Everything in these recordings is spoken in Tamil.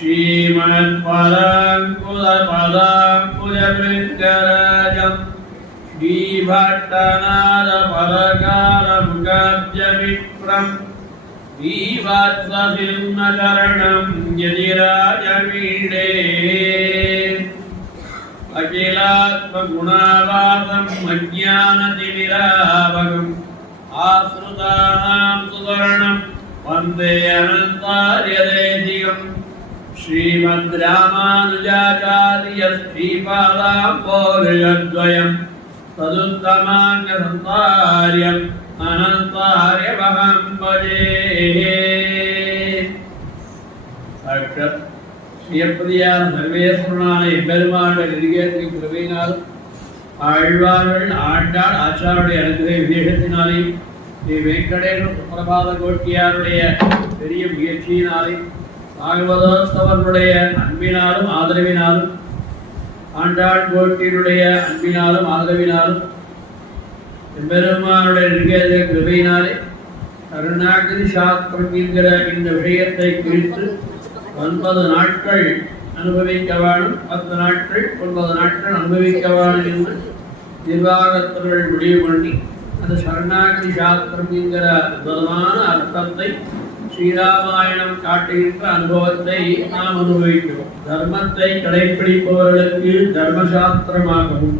श्रीमत्पराङ्कुशपदाङ्कुशवृन्दराजम् श्रीभट्टनाथपरकारमुखाब्जविप्रम् श्रीवत्ससिंहचरणम् यतिराजमीडे अखिलात्मगुणावासम् अज्ञानतिमिरावगम् आश्रितानां सुवर्णम् वन्दे अनन्तार्यदेशिकम् श्रीमद् रामानुजाचार्य श्रीपादाम्बोजद्वयम् तदुत्तमाङ्गसंसार्यम् अनन्तार्यमहं भजे। साक्षात् ஸ்ரீயப்பதியான சர்வேஸ்வரனான எம்பெருமானுடைய நெருங்கியத்தின் கிருபையினாலும் ஆழ்வார்கள் ஆண்டாள் ஆச்சாருடைய அனுகிரக விசேஷத்தினாலேயும் ஸ்ரீ வெங்கடேஸ்வர சுப்பிரபாத கோட்டியாருடைய பெரிய முயற்சியினாலேயும் பாகவதோத்சவர்களுடைய அன்பினாலும் ஆதரவினாலும் ஆண்டாள் கோட்டியினுடைய அன்பினாலும் ஆதரவினாலும் எம்பெருமானுடைய நெருங்கிய கிருபையினாலே கருணாகிரி சாஸ்திரம் என்கிற இந்த விஷயத்தை குறித்து 9 நாட்கள் அனுபவிக்க வேணும், 10 நாட்கள் 9 நாட்கள் அனுபவிக்க வேணும் என்று நிர்வாகத்தர்கள் முடிவு பண்ணி அந்த சரணாகிரி சாஸ்திரம் என்கிற அற்புதமான அர்த்தத்தை ஸ்ரீராமாயணம் காட்டுகின்ற அனுபவத்தை நாம் அனுபவிக்கிறோம். தர்மத்தை கடைப்பிடிப்பவர்களுக்கு தர்மசாஸ்திரமாகவும்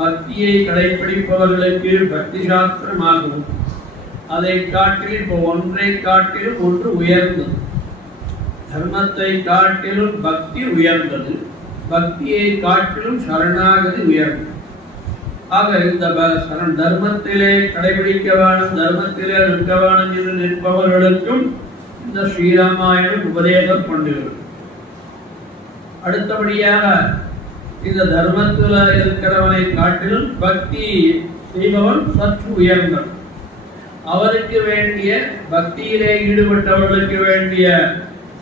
பக்தியை கடைப்பிடிப்பவர்களுக்கு பக்தி சாஸ்திரமாகவும் அதை காட்டில் இப்போ ஒன்றை காட்டிலும் ஒன்று உயர்ந்தது. தர்மத்தை காட்டிலும் பக்தி உயர்ந்தது, பக்தியை காட்டிலும் சரணாகதி உயர்ந்தது. ஆக இந்த தர்மத்திலே கடைபிடிக்க வேணும், தர்மத்திலே நிற்க வேணும் என்று நிற்பவர்களுக்கும் இந்த ஸ்ரீராமாயணம் உபதேசம் பண்ணுகிறது. அடுத்தபடியாக இந்த தர்மத்தில் இருக்கிறவனை காட்டிலும் பக்தி செய்பவன் சற்று உயர்ந்தவன். அவருக்கு வேண்டிய பக்தியிலே ஈடுபட்டவர்களுக்கு வேண்டிய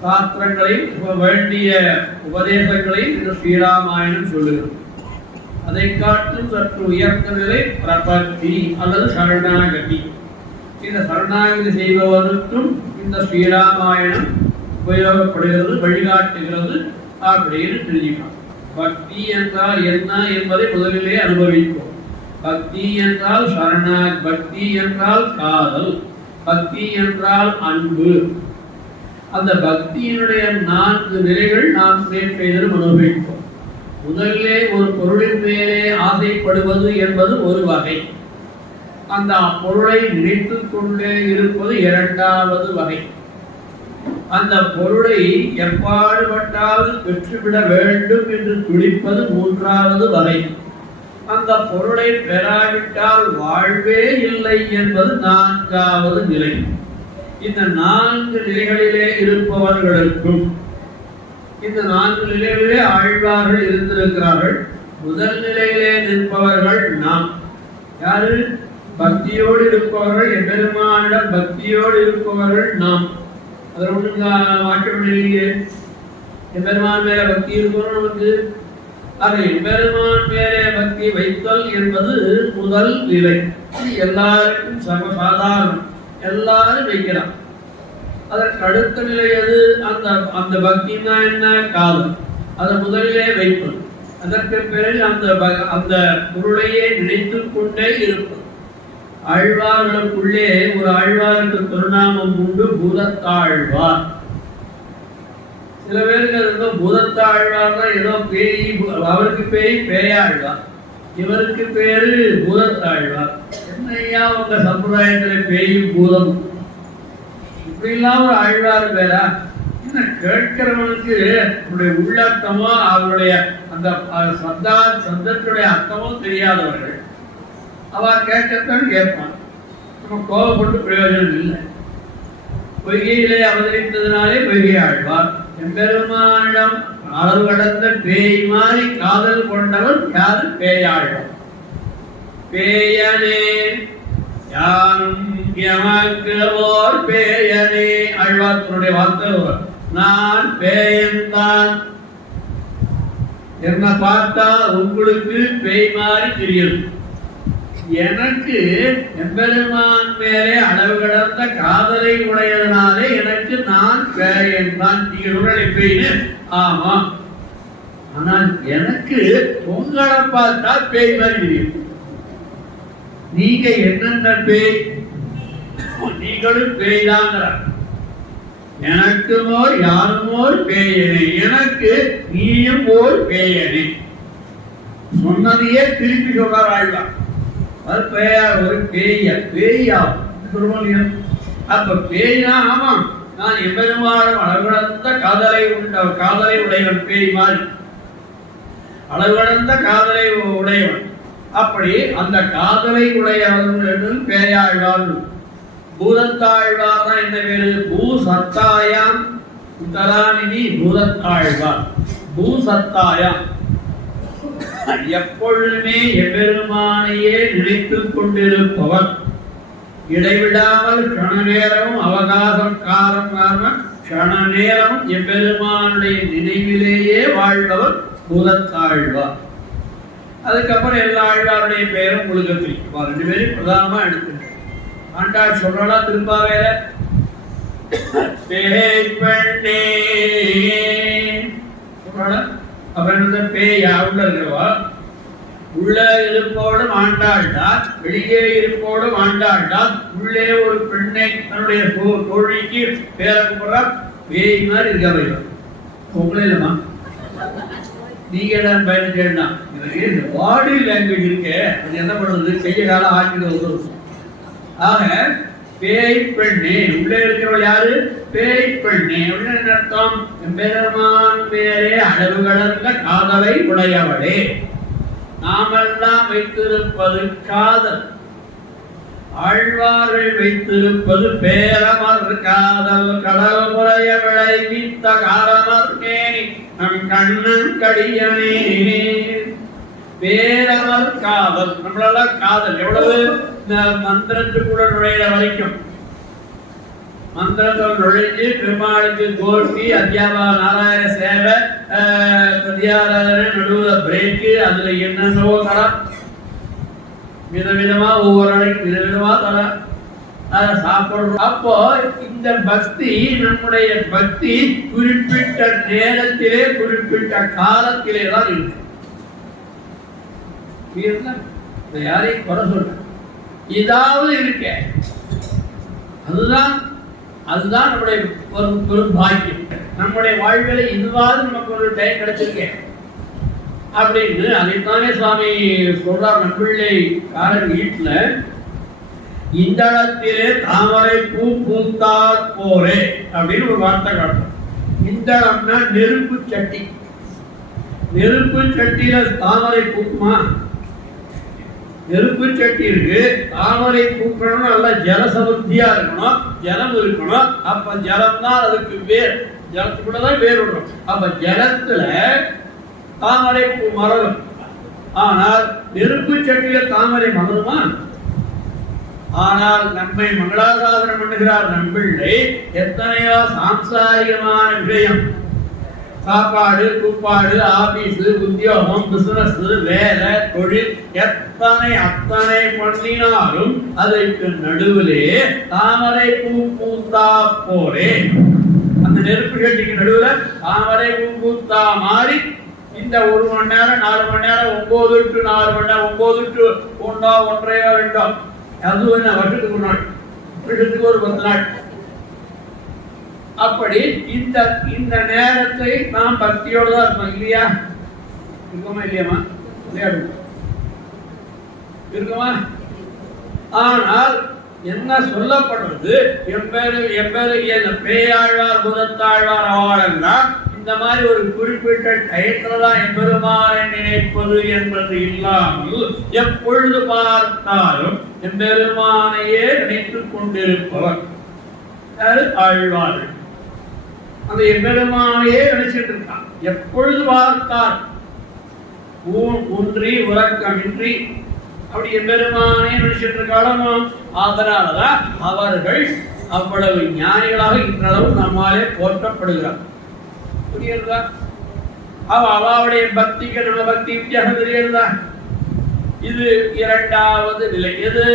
சாஸ்திரங்களையும் வேண்டிய உபதேசங்களையும் இந்த ஸ்ரீராமாயணம் சொல்லுகிறது. அதை காட்டிலும் சற்று உயர்ந்த நிலை பிரபத்தி அல்லது சரணாகதி. இந்த சரணாகதி செய்பவருக்கும் இந்த ஸ்ரீராமாயணம் உபயோகப்படுகிறது, வழிகாட்டுகிறது அப்படின்னு தெரிஞ்சுக்கலாம். பக்தி என்றால் என்ன என்பதை முதலிலே அனுபவிப்போம். பக்தி என்றால் பக்தி என்றால் காதல், பக்தி என்றால் அன்பு. அந்த பக்தியினுடைய 4 நிலைகள் நாம் நேற்றைய அனுபவிப்போம். முதலிலே ஒரு பொருளின் மேலே ஆசைப்படுவது என்பது ஒரு வகை. அந்த பொருளை நினைத்துக் கொண்டே இருப்பது 2வது வகை. அந்த பொருளை எப்பாடுபட்டால் பெற்றுவிட வேண்டும் என்று துடிப்பது 3வது வகை. அந்த பொருளை பெறாவிட்டால் வாழ்வே இல்லை என்பது 4வது நிலை. இந்த 4 நிலைகளிலே இருப்பவர்களுக்கும் இந்த 4 நிலைகளிலே ஆழ்வார்கள் இருந்திருக்கிறார்கள். முதல் நிலையிலே நிற்பவர்கள் நாம். யாரு? பக்தியோடு இருப்பவர்கள், எம்பெருமானிடம் பக்தியோடு இருப்பவர்கள் நாம். அதில் ஒன்றுங்க மாற்றம் இல்லையே. எம்பெருமான் மேல பக்தி இருக்கணும் நமக்கு. அது எம்பெருமான் மேலே பக்தி வைத்தல் என்பது முதல் நிலை. எல்லாருக்கும் சர்வசாதாரணம், எல்லாரும் வைக்கலாம். அதற்கு அடுத்த நிலை அது அந்த அந்த பக்தினா என்ன? காதல். அதை முதலிலே வைப்பது. அதற்கு பிறகு அந்த பொருளையே நினைத்து கொண்டே இருப்பது. ஆழ்வார்களுக்குள்ளே ஒரு ஆழ்வாருக்கு திருநாமம் உண்டு, பூதத்தாழ்வார். சில பேருக்கு அது ஏதோ பூதத்தாழ்வார்னா ஏதோ பேய், அவருக்கு பேயாழ்வார், இவருக்கு பேரு பூதத்தாழ்வார். என்னையா உங்க சம்பிரதாயத்தில் பேயும் பூதம் இப்படிலாம் ஒரு ஆழ்வார் பேரா? என்ன கேட்கிறவனுக்கு அவருடைய உள்ளர்த்தமோ அவருடைய அந்த சந்தத்துடைய அர்த்தமோ தெரியாதவர்கள் அவ கேட்கத்தான் கேட்பான். நம்ம கோபப்பட்டு பிரயோஜனம் இல்லை. பொய்கையிலே அவதரித்ததுனாலே பொய்கை ஆழ்வார். எம்பெருமானிடம் அளவு கடந்த பேய் மாறி காதல் கொண்டவர் யாரு? பேயாழ்வார். பேயனே யானும் எமக்கு ஓர் பேயனே. ஆழ்வார்த்தனுடைய வார்த்தை நான் பேயன்தான். என்ன பார்த்தா உங்களுக்கு பேய் மாறி தெரியும். எனக்கு எம்பெருமான் மேலே அளவு கடந்த காதலை உடையதனாலே எனக்கு நான் பேயன் தான். நீங்கள் பேய்னு ஆமா, ஆனால் எனக்கு உங்களை பார்த்தா பேய் மாதிரி தெரியும். நீங்க என்னென்ன பேய்? நீங்களும் பேய் தாங்கிறார். எனக்கு ஓர் யாரும் ஓர் பேயனே, எனக்கு நீயும் ஓர் பேயனே. சொன்னதையே திருப்பி சொல்றார் ஆழ்வார். அது பேயா? ஒரு பேயா? பேயா சொல்லுவோம். அப்ப பேயா? ஆமா, நான் எம்பெருமானும் அளவுகடந்த காதலை உடையவன். பேய் மாதிரி அளவுகடந்த காதலை உடையவன். அப்படி அந்த காதலை உடையவன் பேயாழ்வார். பூதத்தாழ்வார் தான் என்ன பேரு? பூசத்தாயாம் உத்தராநிதி பூதத்தாழ்வார். பூசத்தாயாம் எப்பொழுதுமே எம்பெருமானையே நினைத்துக் கொண்டிருப்பவர். இடைவிடாமல் கண நேரமும் அவகாசம் காரணம் கண நேரமும் எம்பெருமானுடைய நினைவிலேயே வாழ்ந்தவர் பூதத்தாழ்வார். அதுக்கப்புறம் எல்லா ஆழ்வாருடைய பெயரும் உங்களுக்கு தெரியும். 2 பேரும் பிரதானமா எடுத்துங்க. ஆண்டாள் சொல்றா திருப்பாவேல பேய் பெண்ணே சொல்றா. அப்ப பேயா உள்ள இருக்கிறவா? உள்ள இருப்போடும் ஆண்டாள்தான், வெளியே இருப்போடும் ஆண்டாள்தான். உள்ளே ஒரு பெண்ணை தன்னுடைய தோழிக்கு பேர கூப்பிடுறா. பேய் மாதிரி இருக்க. உங்களே இல்லமா, நீங்க தான் பயணிச்சேன்னா எனக்கு இந்த பாடி லாங்குவேஜ் இருக்க, அது என்ன பண்றது? செய்ய காலம் ஆக்கிட்டு. ஆக பேய் பெண்ணே, உள்ளே இருக்கிறவள் யாரு? பேய் பெண்ணே. அப்படின்னு அர்த்தம், எம்பெருமான் மேலே அளவு கடந்த காதலை உடையவளே. நாமெல்லாம் வைத்திருப்பது காதல், ஆழ்வார்கள் வைத்திருப்பது பேரமர் காதல். கடல் முறைய விளைவித்த காரணர் மேனி நம் கண்ணன் கடியனே. பேரமர் காதல். நம்மளெல்லாம் காதல் எவ்வளவு? மந்திரத்துக்குள்ள நுழையிற வரைக்கும் மந்திரத்தில் நுழைஞ்சு பெருமாளுக்கு கோஷ்டி, அத்தியாபா நாராயண சேவை, சத்தியாராதனை, நடுவில் பிரேக்கு, அதுல என்னென்னவோ தரம் விதவிதமா ஒவ்வொரு நாளைக்கு விதவிதமா தரம் அதை சாப்பிடுறோம். அப்போ இந்த பக்தி, நம்முடைய பக்தி குறிப்பிட்ட நேரத்திலே குறிப்பிட்ட காலத்திலே தான் இருக்கு. யாரையும் குறை சொல்ற இதாவது இருக்க, அதுதான் நம்முடைய பெரும் பாக்கியம். நம்முடைய வாழ்வில இதுவாவது நமக்கு ஒரு டைம் கிடைச்சிருக்கேன் அப்படின்னு அதைத்தானே சுவாமி சொல்றார். நம்பிள்ளை காரன் வீட்டுல இந்த இடத்திலே தாமரை பூ பூத்தார் போரே அப்படின்னு ஒரு வார்த்தை காட்டுறோம். இந்த இடம்னா நெருப்பு சட்டி. நெருப்பு சட்டியில தாமரை பூக்குமா? நெருப்பு சட்டி இருக்கு, தாமரை பூக்கணும், நல்லா ஜலசமுத்தியா இருக்கணும், ஜலம் இருக்கணும். அப்ப ஜலம் தான் அதுக்கு வேர், ஜலத்துக்குள்ளதான் வேர் விடணும். அப்ப ஜலத்துல தாமரை பூ மலரும். ஆனால் நெருப்பு சட்டியில தாமரை மலருமா? ஆனால் நம்மை மங்களாசாசனம் பண்ணுகிறார் நம்பிள்ளை. எத்தனையோ சாம்சாரிகமான விஷயம், சாப்பாடு, கூப்பாடு, ஆபீஸ், உத்தியோகம், பிசினஸ், வேலை, தொழில் அத்தனை பண்ணினாலும் அதற்கு நடுவிலே தாமரை பூ பூத்தா போலே, அந்த நெருப்பு கட்டிக்கு நடுவுல தாமரை பூ பூத்தா மாறி இந்த 1 மணி நேரம் 4 மணி நேரம் 9 to 4 மணி நேரம் 9 to 1 1.5 2 அது என்ன வருஷத்துக்கு ஒரு நாள், வருஷத்துக்கு ஒரு 10 நாள். அப்படி இந்த நேரத்தை நாம் பக்தியோடு தான் இருக்கோம் இல்லையா? இருக்குமா இல்லையாமா? இருக்குமா? ஆனால் என்ன சொல்லப்படுறது, எம்பெரு பேயாழ்வார் புதத்தாழ்வார் ஆவாளெல்லாம் இந்த மாதிரி ஒரு குறிப்பிட்ட டயத்துலதான் எம்பெருமானை நினைப்பது என்பது இல்லாமல் எப்பொழுது பார்த்தாலும் எம்பெருமானையே நினைத்துக் கொண்டிருப்பவர் ஆழ்வார்கள். அந்த எம்பெருமானையே நினைச்சிட்டு இருக்கான். எப்பொழுது பார்த்தால் ஊன்றி உறக்கமின்றி அப்படி எம்பெருமானே நினைச்சிட்டு இருக்காளோ, அதனாலதான் அவர்கள் அவ்வளவு ஞானிகளாக இன்றளவு நம்மாலே போற்றப்படுகிறார். புரியுதா? அவளுடைய பக்திக்கு நம்ம பக்தி வித்தியாசம் தெரியுதா? இது இரண்டாவது நிலை. எது?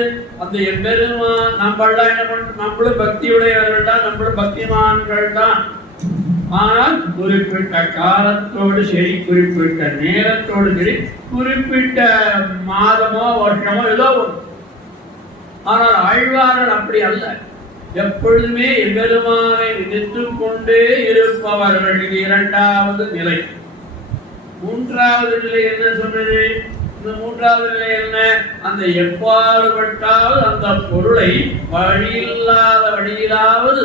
அந்த எம்பெருமான் நம்மளாம் என்ன பண்றோம், நம்மளும் பக்தியுடையவர்கள் தான், நம்மளும் பக்திமான்கள் தான். ஆனால் குறிப்பிட்ட காலத்தோடு சரி, குறிப்பிட்ட நேரத்தோடு சரி, குறிப்பிட்ட மாதமோ வருஷமோ ஏதோ ஒன்று. ஆனால் ஆழ்வார்கள் அப்படி அல்ல, எப்பொழுதுமே எம்பெருமானை நினைத்துக் கொண்டே இருப்பவர்கள். இது இரண்டாவது நிலை. மூன்றாவது நிலை என்ன சொன்னது? இந்த மூன்றாவது நிலை என்ன? அந்த எப்பாடுபட்டால் அந்த பொருளை வழியிலாவது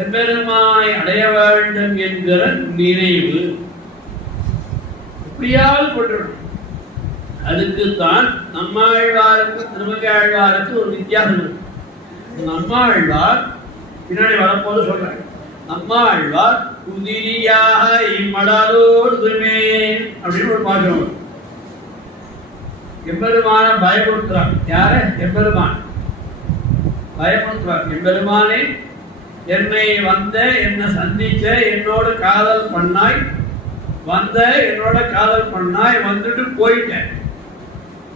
எம்பெருமானை அடைய வேண்டும் என்கிற நினைவு எப்படியாவது கொண்டிருக்கும். அதுக்குத்தான் நம்மாழ்வாருக்கு திருமங்கையாழ்வாருக்கு ஒரு வித்தியாசம் இருக்கு. நம்மாழ்வார் பின்னாடி வரப்போது சொல்றாங்க, நம்மாழ்வார் குதிரியாக இம்மடலோடுமே அப்படின்னு ஒரு பாட்டு. எம்பெருமான பயமுறுத்துறார். யார? எம்பெருமான் பயமுறுத்துறார். எம்பெருமானே, என்னை என்னை சந்திச்ச, என்னோட காதல் பண்ணாய், என்னோட காதல் பண்ணாய், வந்துட்டு போயிட்டேன்.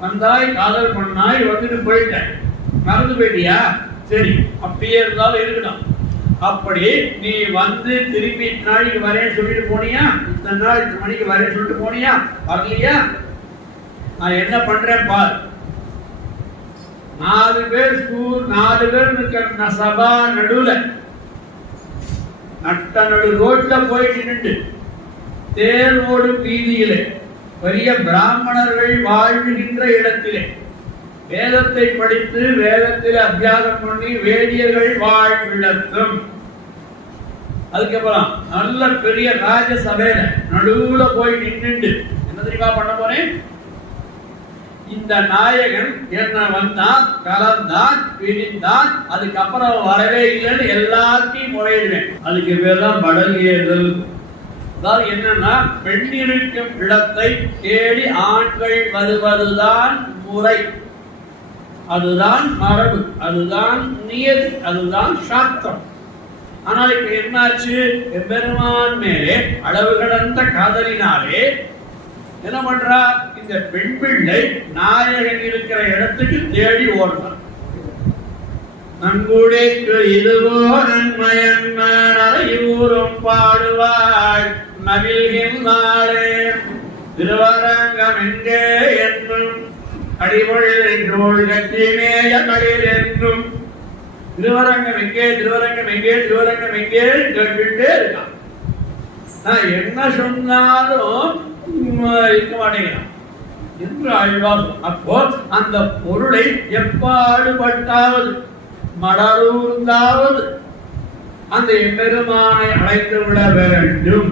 வந்தாய், காதல் பண்ணாய், வந்துட்டு போயிட்டேன். மறந்து போயிட்டியா? சரி, அப்படியே இருந்தாலும் இருக்கணும். அப்படி நீ திருப்பி இத்தனை நாளைக்கு வரேன்னு சொல்லிட்டு போனியா? இத்தனை நாள் இத்தனை மணிக்கு வரேன்னு சொல்லிட்டு போனியா? வரலையா? நான் என்ன பண்றேன் பார். 4 பேர் இருக்கிற சபா நடுவுல நடு ரோட்ல போயிட்டு நின்று தேர் ஓடும் வீதியிலே பெரிய பிராமணர்கள் வாழ்கின்ற இடத்திலே வேதத்தை படித்து வேதத்தில் அத்தியாசம் பண்ணி வேதியர்கள் வாழ்விடத்தும், அதுக்கப்புறம் நல்ல பெரிய ராஜசபையில நடுவுல போய் நின்று என்ன தெரியுமா பண்ண போறேன்? இந்த நாயகன் என்ன வந்தான், கலந்தான், பிரிந்தான், அதுக்கப்புறம் வரவே இல்லைன்னு எல்லாத்தையும் முறையிடுவேன். அதுக்கு பேர் தான் படலியர்கள். அதாவது என்னன்னா, பெண் இருக்கும் இடத்தை தேடி ஆண்கள் வருவதுதான் முறை, அதுதான் மரபு, அதுதான் நியதி, அதுதான் சாஸ்திரம். ஆனால் இப்ப என்னாச்சு? எம்பெருமான் மேலே அளவு கடந்த காதலினாலே என்ன பண்றா? இந்த பெண் பிள்ளை நாயகன் இருக்கிற இடத்துக்கு தேடி ஓடுறான். நன்குடைக்கு இதுவோ நன்மையூரும் பாடுவாள் மகிழ்கின்றாளே திருவரங்கம் எங்கே என்னும் அடிபொழில் கத்திமேய மகிழ் என்றும். திருவரங்கம் எங்கே, திருவரங்கம் எங்கே, திருவரங்கம் எங்கே கேட்டுட்டே இருக்கான். நான் என்ன சொன்னாலும் இருக்க மாட்டேங்கிறான் என்று ஆழ்வார். அப்போ அந்த பொருளை எப்பாடுபட்டாவது மடலூர்ந்தாவது அந்த எம்பெருமானை அழைத்து விட வேண்டும்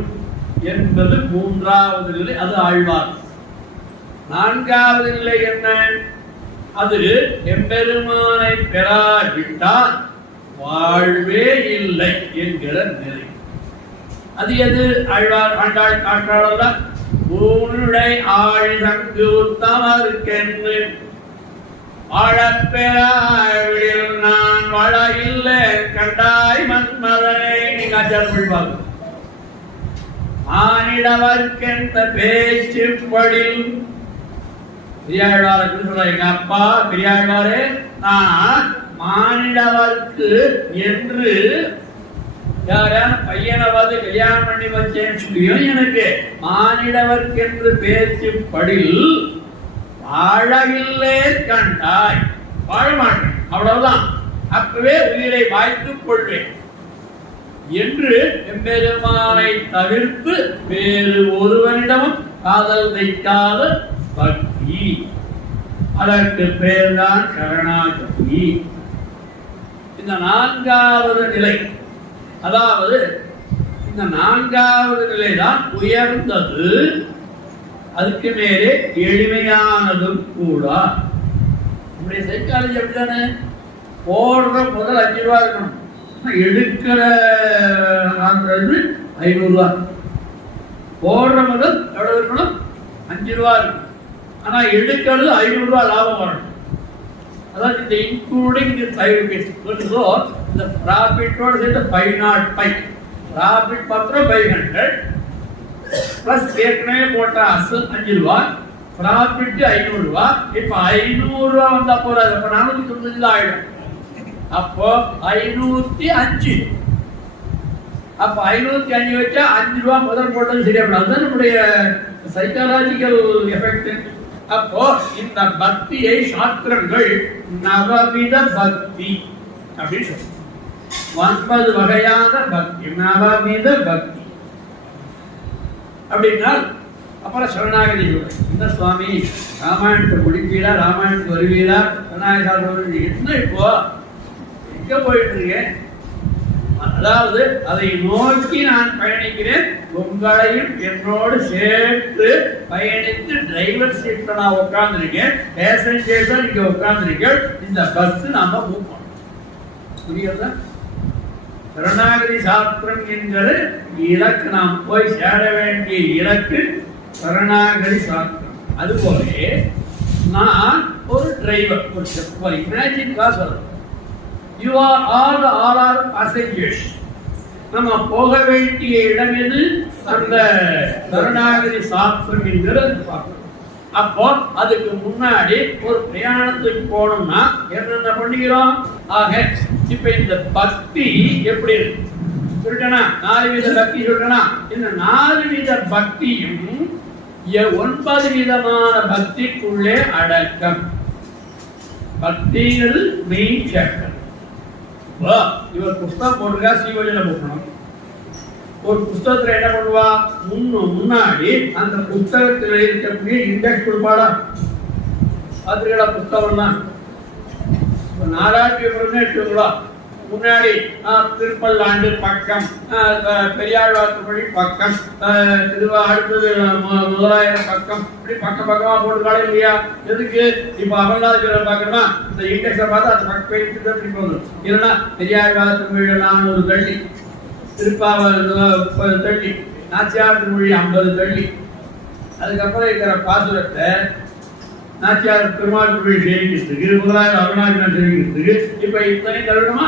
என்பது மூன்றாவது நிலை. அது ஆழ்வார். நான்காவது நிலை என்ன? அது எம்பெருமானை பெறாவிட்டால் வாழ்வே இல்லை என்கிற நிலை. அது எது? ஆழ்வார் ஆண்டாள் காட்டாள ஊனுடை ஆழ்தங்கு உத்தமர்க்கென்று வாழப்பெறாவில் நான் வாழ இல்லை கண்டாய் மன்மதனை. நீங்க ஆச்சாரம் பார்க்க மானிடவர்க்கென்ற பேச்சுப்படில் பெரியாழ்வாருக்கு சொல்ற எங்க அப்பா பெரியாழ்வாரே நான் மானிடவர்க்கு என்று யாரான பையனவாது கல்யாணம் பண்ணி வச்சேன்னு சொல்லியும் எனக்கு மானிடவர்க்கு என்று பேச்சுப்படில் வாழவில்லை கண்டாய் வாழ மாட்டேன் அவ்வளவுதான் அப்பவே உயிரை வாய்த்துக் கொள்வேன் என்று எம்பெருமானை தவிர்த்து வேறு ஒருவனிடமும் காதல் வைக்காத பக்தி அதற்கு பேர்தான் சரணாகதி. இந்த நான்காவது நிலை, அதாவது இந்த நான்காவது நிலைதான் உயர்ந்தது, அதுக்கு மேலே எளிமையானதும் கூட. நம்முடைய சைக்காலஜி அப்படித்தானே, போடுற முதல் 5 ரூபா இருக்கணும், எடுக்கிற 500 ரூபா. போடுற முதல் எவ்வளவு இருக்கணும்? 5 ரூபா இருக்கணும். ஆனா எடுக்கிறது 500 ரூபா லாபம் வரணும். அதாவது இந்த including the 5 rupees. So the profit ஓட சேர்த்து 505. ப்ராஃபிட் மாத்திரம் 500 பிளஸ் ஏற்கனவே போட்ட அசல் 5 ரூபா, ப்ராஃபிட் 500 ரூபா. இப்ப 500 ரூபா வந்தா போறாது, அப்ப 495 ஆயிடும். அப்போ 505. அப்ப 505 வச்சா 5 ரூபா முதல் போட்டது சரியாப்படும். அதுதான் நம்முடைய சைக்காலஜிக்கல் எஃபெக்ட். அப்போ இந்த பக்தியை சாஸ்திரங்கள் நவவித பக்தி அப்படின்னு சொல்லுங்க. 9 வகையான பக்தி, நவவித பக்தி அப்படின்னா. அப்புறம் சரணாகதி என்ன சுவாமி, ராமாயணத்தை முடிப்பீரா, ராமாயணத்துக்கு வருவீரா, சரணாகதி என்ன இப்போ எங்க போயிட்டு இருக்கேன்? அதாவது அதை நோக்கி நான் பயணிக்கிறேன், உங்களையும் என்னோடு சேர்த்து பயணித்து டிரைவர் சீட்ல நான் உட்கார்ந்துருக்கேன், பேசஞ்சர்ஸ் நீங்க உட்கார்ந்துருக்கேன். இந்த பஸ் நாம மூவ் பண்ணணும். புரியுதா? சரணாகதி சாஸ்திரம் என்கிற இலக்கு, நாம் போய் சேர வேண்டிய இலக்கு சரணாகதி சாஸ்திரம். அதுபோல நான் ஒரு டிரைவர், ஒரு இமேஜின் சொல்றேன். You are all are passengers. நம்ம போக வேண்டிய இடம் எது? அந்த சரணாகதி சாஸ்திரம் என்கிறது சாஸ்திரம். அப்போ அதுக்கு முன்னாடி ஒரு பிரயாணத்துக்கு போனோம்னா என்னென்ன பண்ணிக்கிறோம்? ஆக இப்ப இந்த பக்தி எப்படி இருக்கு சொல்லிட்டேனா? 4 வித பக்தி சொல்லிட்டேனா? இந்த 4 வித பக்தியும் 9 விதமான பக்திக்குள்ளே அடக்கம். பக்திகள் மெயின் சாப்டர். இவர் புஸ்தகம் போட்டுருக்கா, ஸ்ரீவஜன போகணும். ஒரு புஸ்தகத்துல என்ன பண்ணுவா, முன்னாடி அந்த புஸ்தகத்துல இருக்கக்கூடிய இண்டெக்ஸ் கொடுப்பாடா. பாத்துருக்கா புஸ்தகம் தான் 4000 எடுத்துங்களா. முன்னாடி திருப்பல்லாண்டு பக்கம், பெரியாழ்வார் திருப்பதி பக்கம், அடுத்தது 1000 பக்கம், இப்படி பக்கமா போட்டுக்காலே இல்லையா? எதுக்கு? இப்ப அமல்நாத பாக்கணும்னா இந்த இண்டெக்ஸை பார்த்து அந்த பக்கம் போயிட்டு திருப்பி வந்துடும். இல்லைன்னா பெரியாழ்வார் திருமொழி 400 தள்ளி, திருப்பாவூர் 30 தள்ளி, நாச்சியார் திருமொழி 50 தள்ளி, அதுக்கப்புறம் இருக்கிற பாசுரத்தை நாச்சியார் பெருமாள் திருமொழி சேமிக்கிறதுக்கு, முதலாவது அருணாச்சலம் சேமிக்கிறதுக்கு இப்ப இத்தனை தருணமா.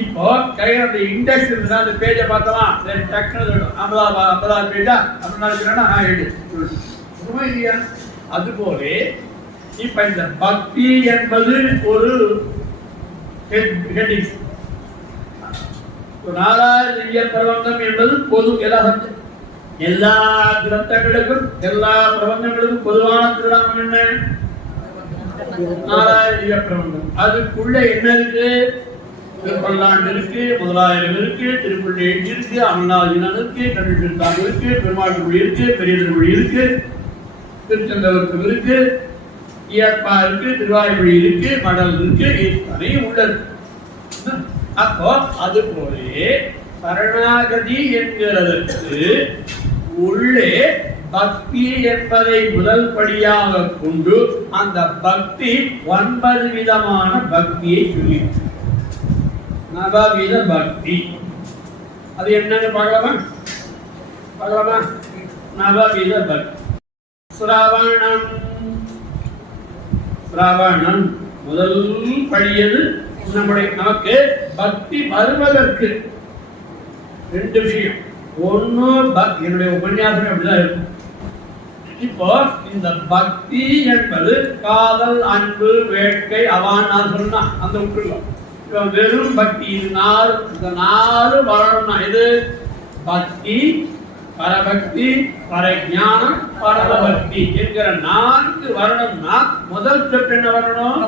இப்போ கையில் அந்த இண்டெக்ஸ் இருந்தா அந்த பேஜை பார்த்தோமா, சரி டக்குனு 50 பேஜா இல்லையா? அதுபோல இப்ப இந்த பக்தி என்பது ஒரு ஹெட்டிங்ஸ். 4000 பிரபந்தம் என்பது பொது, எல்லா கிரந்தங்களுக்கும் எல்லா பிரபந்தங்களுக்கும் பொதுவான திருநாமம் என்ன? 4000 பிரபந்தம். அதுக்குள்ள என்ன இருக்கு? திருப்பல்லாண்டு இருக்கு, 1000 இருக்கு, திருப்பள்ளி இருக்கு, அமல்நாதன் இருக்கு, கண்டிப்பாக இருக்கு, பெருமாள் மொழி இருக்கு, பெரிய மொழி இருக்கு, திருச்செந்தவர்க்கம் இருக்கு, இயற்பா இருக்கு, திருவாய்மொழி இருக்கு, மடல் இருக்கு, இத்தனையும் உள்ளது. அப்போ அது போலே சரணாகதி என்கிறதற்கு உள்ளே பக்தி என்பதை முதல் படியாக கொண்டு அந்த பக்தி 9 விதமான பக்தியை சொல்லி நவவித பக்தி. அது என்னன்னு பார்க்கலாமா? நவவித பக்தி. சிராவணம் முதல் படியது. நமக்கு பக்தி வருவதற்கு 2 விஷயம். ஒண்ணு என்னுடைய உபன்யாசம் அப்படிதான் இருக்கும். இப்போ இந்த பக்தி என்பது காதல், அன்பு, வேட்கை, அவான் நான் சொன்னா அந்த விட்டுருக்கோம். இப்போ வெறும் பக்தி இந்த நாலு வரணும்னா இது பக்தி, பரபக்தி, பரஞானம், பரமபக்தி என்கிற 4 வரணும்னா முதல் ஸ்டெப் என்ன வரணும்?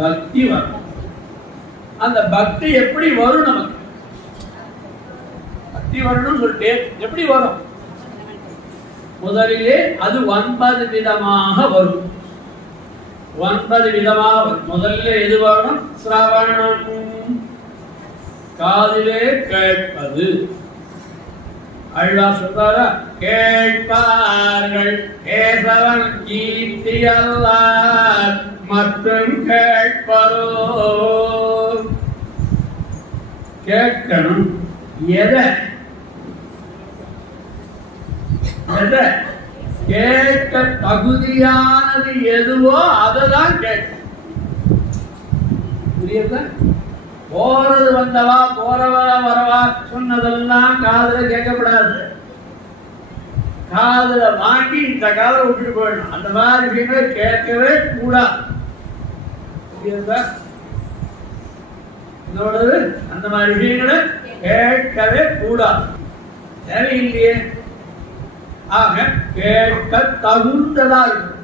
பக்தி வரணும். அந்த பக்தி எப்படி வரும்? நமக்கு பக்தி வரணும்னு சொல்லிட்டு எப்படி வரும்? முதலிலே அது 9 விதமாக வரும். 9 விதமாக வரும். முதல்ல எது வரணும்? சிரவணம், காதிலே கேட்பது. ஆழ்வார் சொல்றாரா, கேட்பார்கள் கேசவன் கீர்த்தியல்லார் மற்றும் கேட்பரோ. கேட்கணும். எதை கேட்க தகுதியானது எதுவோ அததான் கேட்கும். புரியுதா? போறது வந்தவா போறவா வரவா சொன்னதெல்லாம் காதுல கேட்கப்படாது. காதுல வாங்கி இந்த காதுல விட்டுட்டு போயிடணும். அந்த மாதிரி விஷயங்களை கேட்கவே கூடாது. புரியுதா? அந்த மாதிரி விஷயங்களை கேட்கவே கூடாது. தேவையில்லையே. ஆக கேட்க தகுந்ததா இருக்கும்.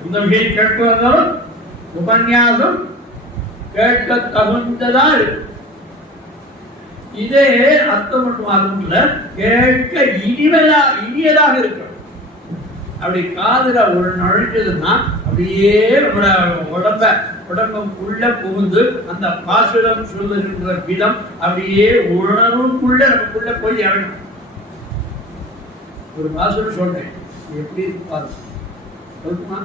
எந்த விஷயம் கேட்பதாலும் உபன்யாசம் கேட்க தகுந்ததா இருக்கு. இதே அர்த்தம் மட்டும் ஆகும்ல, கேட்க இனியதாக இருக்கணும். அப்படி காதுல ஒரு நுழைஞ்சதுன்னா அப்படியே உடம்புக்குள்ள புகுந்து அந்த பாசுரம் சொல்லுகின்ற விதம் அப்படியே உணர்வுக்குள்ள நமக்குள்ள போய் இறங்கும். ஒரு பாசுரம் சொல்றேன், எப்படி சொல்லுமா?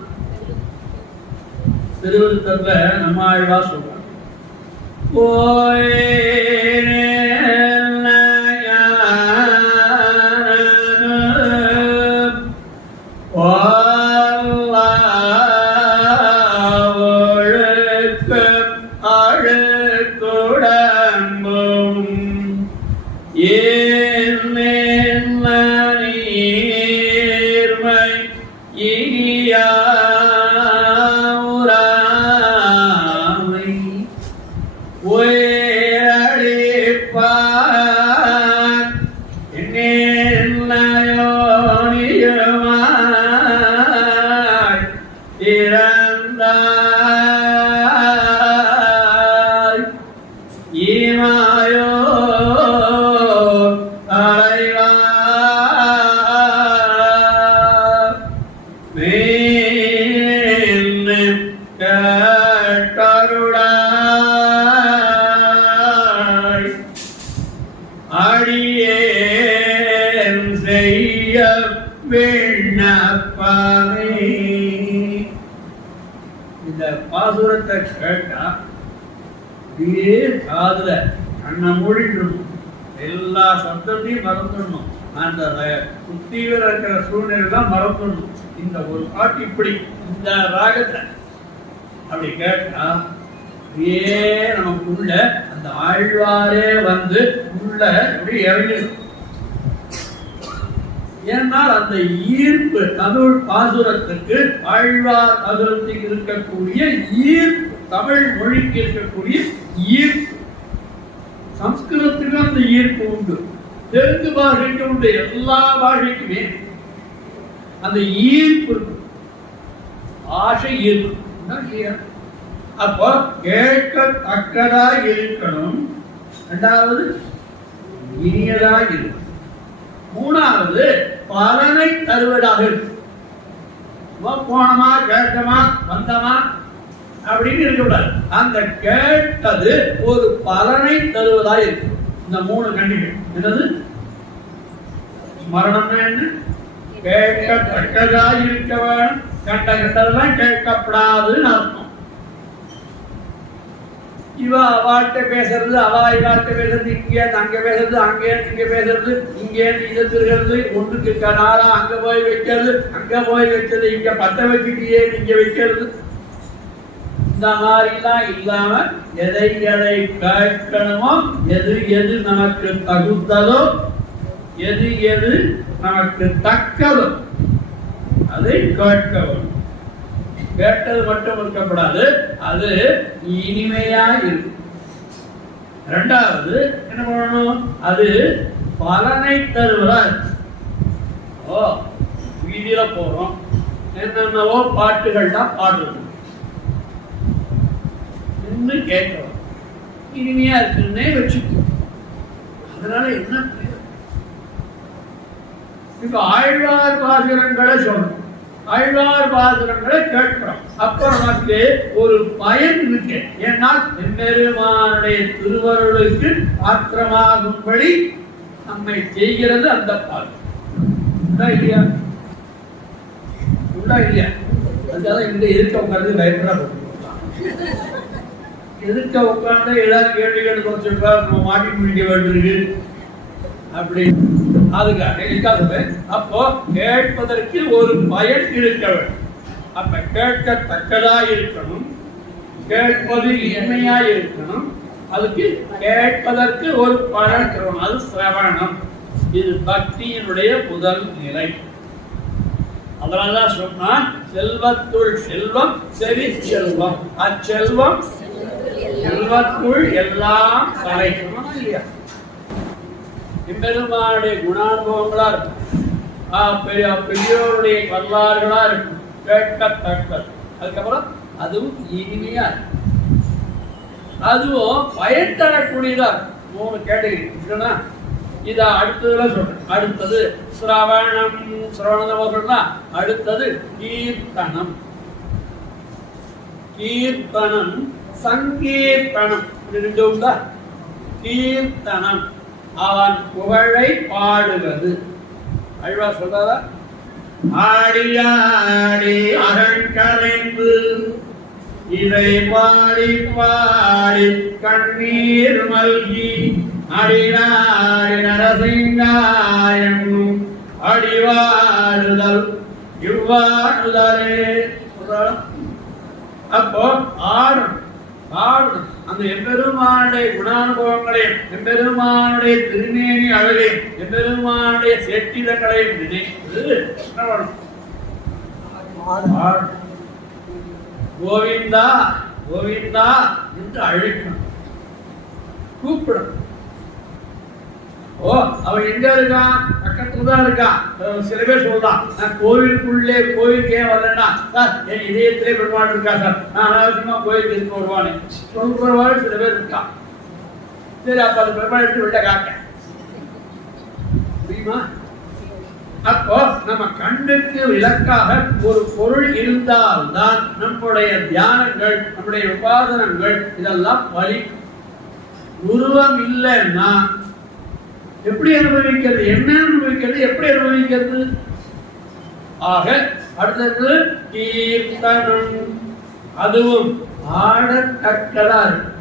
திருவள்ளுவர்ல நம்ம ஆழ்வா சொல்றாங்க, இந்த பாசுரத்தை கேட்டா அப்படியே காதுல கண்ணை மூடிடணும், எல்லா சப்தத்தையும் மறந்துடணும், அந்த புத்தியில இருக்கிற சூழ்நிலையெல்லாம் மறந்துடணும். இந்த ஒரு பாட்டு இப்படி இந்த ராகத்தை அப்படி கேட்டா அப்படியே நமக்குள்ள அந்த ஆழ்வாரே வந்து உள்ள எப்படி இறங்கிடும். ஏன்னால் அந்த ஈர்ப்பு தமிழ் பாசுரத்துக்கு, ஆழ்வார் பாசுரத்துக்கு இருக்கக்கூடிய ஈர்ப்பு, தமிழ் மொழிக்கு இருக்கக்கூடிய ஈர்ப்பு, சம்ஸ்கிருதத்துக்கு அந்த ஈர்ப்பு உண்டு, தெலுங்கு பாஷைக்கு உண்டு, எல்லா பாஷைக்குமே அந்த ஈர்ப்பு இருக்கு. ஆசை ஈர்ப்பு. அப்போ கேட்கத்தக்கதா இருக்கணும். இரண்டாவது இனியதா இருக்கணும். மூணாவது பலனை தருவதாக இருக்கு. போனமா கேட்டமா வந்தமா அப்படின்னு இருக்கக்கூடாது. அந்த கேட்டது ஒரு பலனை தருவதா இருக்கு. இந்த 3 கண்டிஷன் என்னது? ஸ்மரணம்னா என்ன? கேட்கத்தக்கதா இருக்க வேணும். கண்டதெல்லாம் கேட்கப்படாதுன்னு அர்த்தம். இவ அவாட்ட பேசுறது, அவா இவாட்ட பேசுறது, இங்கே அங்க பேசுறது, அங்கே இங்க பேசுறது, இங்கே இதை திருகிறது, ஒன்றுக்கு நாளா அங்க போய் வைக்கிறது, அங்க போய் வச்சது இங்க பத்த வச்சுட்டியே இங்க வைக்கிறது, இந்த மாதிரிலாம் இல்லாம எதை எதை கேட்கணுமோ, எது எது நமக்கு தகுந்ததோ, எது எது நமக்கு தக்கதோ அதை கேட்கவும். கேட்டது மட்டும் இருக்கப்படாது, அது இனிமையா இருக்கும். இரண்டாவது என்ன பண்ணணும், அது பலனை தருவதால். வீதியில போறோம், என்னென்னவோ பாட்டுகள்லாம் பாடுறோம், இன்னும் கேட்கிறோம், இனிமையா இருக்குன்னே வச்சுக்கோ. அதனால என்ன இப்ப ஆழ்வார் பாசுரங்களை சொல்றோம், ஆழ்வார் பாசுரங்களை கேட்கிறோம். அப்ப நமக்கு ஒரு பயன் இருக்கு. ஏன்னா எம்பெருமானுடைய திருவருளுக்கு பாத்திரமாகும்படி நம்மை செய்கிறது அந்த பால். உண்டா இல்லையா? உண்டா இல்லையா? அதனால இங்க எதிர்க்க உட்கார்ந்து பயப்பட எதிர்க்க உட்கார்ந்து ஏதாவது கேள்விகள் கொஞ்சம் நம்ம மாட்டி முடிக்க வேண்டியிருக்கு அப்படி. அதுக்காக அப்போ கேட்பதற்கு ஒரு பயன் இருக்க வேண்டும். அப்ப கேட்கத்தக்கதா இருக்கணும், கேட்பது இனிமையா இருக்கணும், அதுக்கு கேட்பதற்கு ஒரு பலன் இருக்கணும். அது சிரவணம். இது பக்தியினுடைய முதல் நிலை. அதனாலதான் சொன்னான், செல்வத்துள் செல்வம் செவி செல்வம், அச்செல்வம் செல்வத்துள் எல்லாம் தலை. இல்லையா? எம்பெருமானுடைய குணானுபவங்களா இருக்கும், பெரியோருடைய வரலாறுகளா இருக்கும், கேட்கத்தக்கது. அதுக்கப்புறம் அதுவும் இனிமையா இருக்கும், அதுவும் பயன் தரக்கூடியதா இருக்கும். 3 கேட்டகரி. இத அடுத்ததுல சொல்றேன். அடுத்தது சிரவணம். சிரவணம்னா அடுத்தது கீர்த்தனம். கீர்த்தனம், சங்கீர்த்தனம், ரெண்டு உண்டா? கீர்த்தனம் அவன் புகழை பாடுவது. அழ்வா சொல்றாரா, ஆடியாடி அரண் கரைந்து இதை பாடி பாடி கண்ணீர் மல்கி அடிநாடி நரசிங்காயம் அடிவாடுதல் இவ்வாடுதலே. அப்போ ஆடும் ஆடும் அந்த எம்பெருமானுடைய குணானுபவங்களையும், எம்பெருமானுடைய திருமேனி அழகையும், எம்பெருமானுடைய செட்டிதங்களையும் நினைத்து கோவிந்தா கோவிந்தா என்று அழைக்கணும், கூப்பிடணும். அவன் எங்க இருக்கான்? பக்கத்துல தான் இருக்கான். சில பேர் சொல்றான், நான் கோவிலுக்குள்ளே கோவிலுக்கே வரலன்னா சார் என் இதயத்திலே பெருமாள் இருக்கா சார், நான் அனாவசியமா கோயிலுக்கு இருந்து வருவானே சொல்றவாள் சில பேர் இருக்கான். சரி, அப்ப அது பெருமாள் எடுத்து விட்ட காட்ட முடியுமா? அப்போ நம்ம கண்ணுக்கு விளக்காக ஒரு பொருள் இருந்தால்தான் நம்முடைய தியானங்கள், நம்முடைய உபாசனங்கள் இதெல்லாம் வழி. உருவம் இல்லைன்னா எப்படி அனுபவிக்கிறது? என்ன அனுபவிக்கிறது? எப்படி அனுபவிக்கிறது? ஆக அடுத்தது கீர்த்தனம். அதுவும் ஆடத்தக்கதா இருக்கு.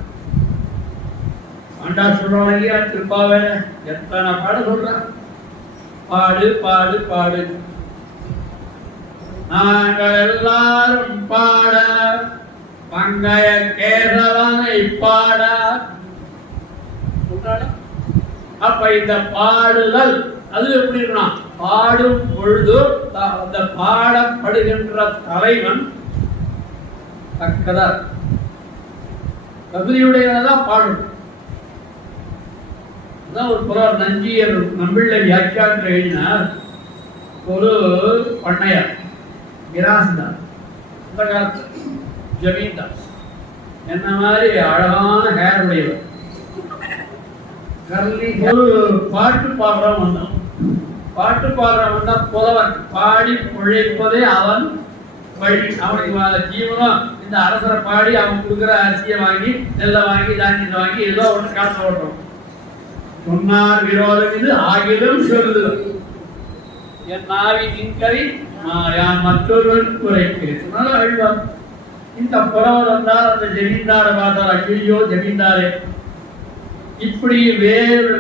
ஆண்டா சொல்றாங்க இல்லையா, திருப்பாவை எத்தனை பாட சொல்றான், பாடு பாடு பாடு. நாங்கள் எல்லாரும் பாட பங்கைய கேசவனை பாட. அப்ப இந்த பாடுதல் அது எப்படி இருக்கணும்? பாடும் பொழுது அந்த பாடப்படுகின்ற தலைவன் தக்கதா தகுதியுடையதான் பாடணும். அதான் ஒரு புறம் நஞ்சியர் நம்பிள்ளை வியாக்கியானத்தில் எழுதினார். ஒரு பண்ணையார் கிராஸ்தார், அந்த காலத்து ஜமீன்தார், என்ன மாதிரி அழகான ஹேர் உடையவர். ஒரு பாட்டு பாடுறவன் வந்தான். பாட்டு பாடுறவன் வந்தா புலவன், பாடி உழைப்பதே அவன் வழி. அவனுக்கு ஜீவனம் இந்த அரசரை பாடி அவன் கொடுக்குற அரிசியை வாங்கி, நெல்லை வாங்கி, தானியத்தை வாங்கி ஏதோ ஒன்று காசு ஓட்டுறோம். சொன்னார் விரோதம் இது ஆகிலும் சொல்லுது, என் நாவி நின்கவி யான் மற்றொருவன் குறைக்கிறேன் சொன்னாலும் அழிவார். இந்த புலவர் வந்தால் அந்த ஜமீன்தாரை பார்த்தார். ஐயோ ஜமீன்தாரே, இப்படி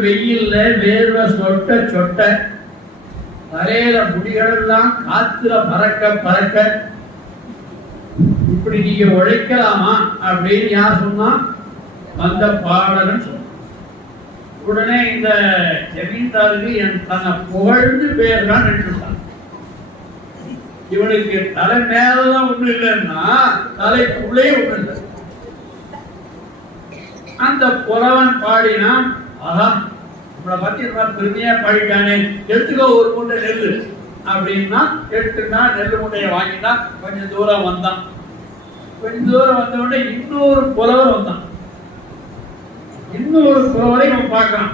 வெயில்ல வேர்வை சொட்ட சொட்ட தலையில முடிகளெல்லாம் காத்துல பறக்க பறக்க இப்படி நீங்க உழைக்கலாமா அப்படின்னு யார் சொன்னா? அந்த பாடகன் சொன்ன. உடனே இந்த ஜமீன்தாருக்கு தன்னை புகழ்ந்து பேர்தான் நின்றுட்டான். இவனுக்கு தலை மேலதான் ஒண்ணு இல்லைன்னா தலைக்குள்ளே ஒண்ணு இல்லை. அந்த புலவன் பாடினான், ஆஹா நம்மளை பத்தி பெருமையா பாடிட்டானே, எடுத்துக்கோ ஒரு மூட்டை நெல் அப்படின்னா எடுத்துனா நெல் மூட்டையை வாங்கினா கொஞ்சம் தூரம் வந்தான். கொஞ்சம் தூரம் வந்த உடனே இன்னொரு புலவர் வந்தான். இன்னொரு புலவரை அவன் பார்க்கறான்.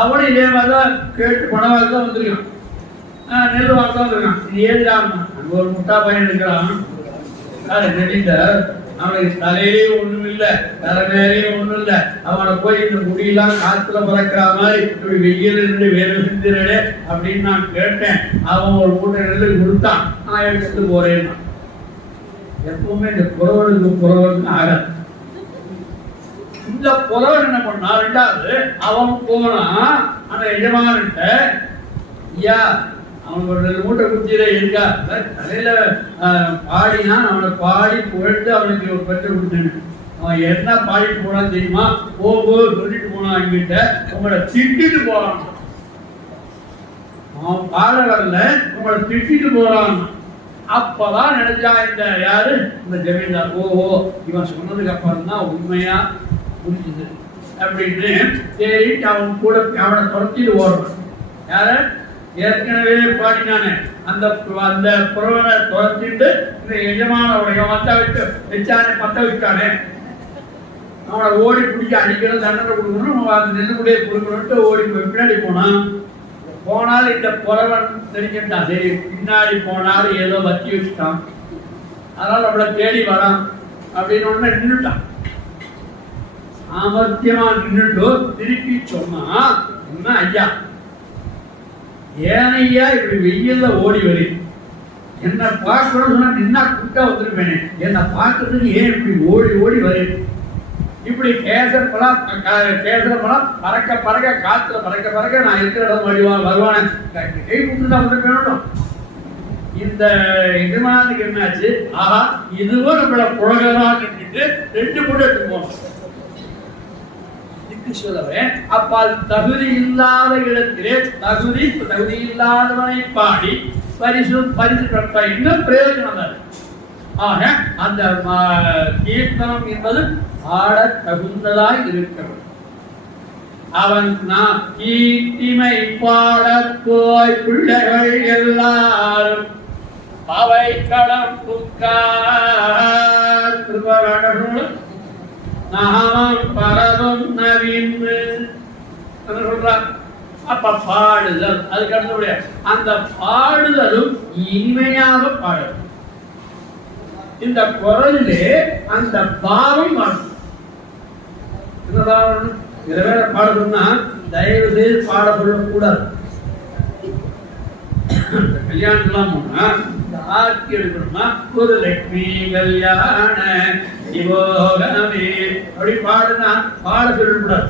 அவனும் இதே மாதிரிதான் கேட்டு பணவாக தான் வந்திருக்கான், நெல் வாங்க தான் வந்திருக்கான். இது ஏதுதான் அங்க ஒரு முட்டா பையன் இருக்கிறான். நெடிந்த அவனுக்கு தலையிலே ஒண்ணும் இல்ல, தலைமையிலேயே ஒண்ணும் இல்ல. அவனை போய் இந்த முடியெல்லாம் காத்துல பறக்கிற மாதிரி இப்படி வெயில் இருந்து வேலை செஞ்சிடே அப்படின்னு நான் கேட்டேன். அவன் ஒரு மூட்டை நெல் கொடுத்தான், நான் எடுத்துட்டு போறேன். எப்பவுமே இந்த புறவனுக்கு ஆகாது. இந்த புறவன் என்ன பண்ணா, ரெண்டாவது அவன் போனா அந்த எஜமானிட்ட, ஐயா அவனுக்கு ஒரு 2 மூட்டை குச்சியில இருக்கா, தலையில பாடினா அவனை பாடி புகழ்ந்து அவனுக்கு ஒரு பெற்ற கொடுத்தேன். அவன் என்ன பாடிட்டு போனான்னு தெரியுமா? போகோ சொல்லிட்டு போனான், அங்கிட்ட உங்களை திட்டிட்டு போறான். அவன் பாட வரல, உங்களை திட்டிட்டு போறான். அப்பதான் நினைச்சா இந்த யாரு, இந்த ஜமீன்தார், ஓஹோ இவன் சொன்னதுக்கு அப்புறம் தான் உண்மையா புரிஞ்சுது அப்படின்னு சரி அவன் கூட அவனை துரத்திட்டு ஓடுறான். யார ஏற்கனவே பாடினானே அந்த அந்த புறவனை துரத்திட்டு இந்த எஜமானோடைய வச்சானே பத்த வச்சானே அவனை ஓடி பிடிச்சி அடிக்கணும், தண்டனை கொடுக்கணும், அந்த நெல்லுக்குடியே கொடுக்கணும்ட்டு ஓடி பின்னாடி போனான். போனாலும் இந்த புறவன் தெரிஞ்சுட்டான், சரி பின்னாடி போனாலும் ஏதோ வச்சு வச்சுட்டான், அதனால நம்மளை தேடி வரான் அப்படின்னு ஒண்ணு நின்றுட்டான். சாமர்த்தியமா நின்றுட்டு திருப்பி சொன்னா, என்ன ஐயா ஏனையா இப்படி வெயில்ல ஓடி வரேன், என்ன பார்க்கணும்னு சொன்னா நின்னா கூட்டா வந்துருப்பேனே, என்னை பார்க்கறதுக்கு ஏன் இப்படி ஓடி ஓடி வரேன்? இப்படி கேசர் பழம் பறக்க பறக்க காத்துல பறக்க பறக்க நான் இருக்கிற இடம் வருவானே, கை கொடுத்துதான் வந்துருப்பேனும். இந்த எஜமானுக்கு என்னாச்சு, ஆஹா இதுவும் நம்மள புழகதான் நின்றுட்டு 2 மூட்டை எடுத்துப்போம் சொல்லுவேன். அப்ப அது தகுதி இல்லாத இடத்திலே தகுதி இல்லாதவனை பாடி பரிசு பெற்ற இன்னும் பிரயோஜனம் தான். ஆக அந்த கீர்த்தனம் என்பது ஆட தகுந்ததாய் இருக்கிறது. அவன் கீர்த்திமை பாட போய் பிள்ளைகள் எல்லாரும் அவை களம் புக்கார் நாமம் பரவும் நவீன்னு சொல்றான். அப்ப பாடுதல், அதுக்கு அடுத்தபடியா அந்த பாடுதலும் இனிமையாக பாடணும். இந்த குரலிலே அந்த பாவம் வரணும். சில பேரை பாடணும்னா தயவு செய்து பாட சொல்லக்கூடாது. கல்யாணத்துலாம் போனா இந்த ஆக்கி எடுக்கணும்னா ஒரு லட்சுமி கல்யாண சிவோகமே அப்படி பாடுனா பாட சொல்லக்கூடாது.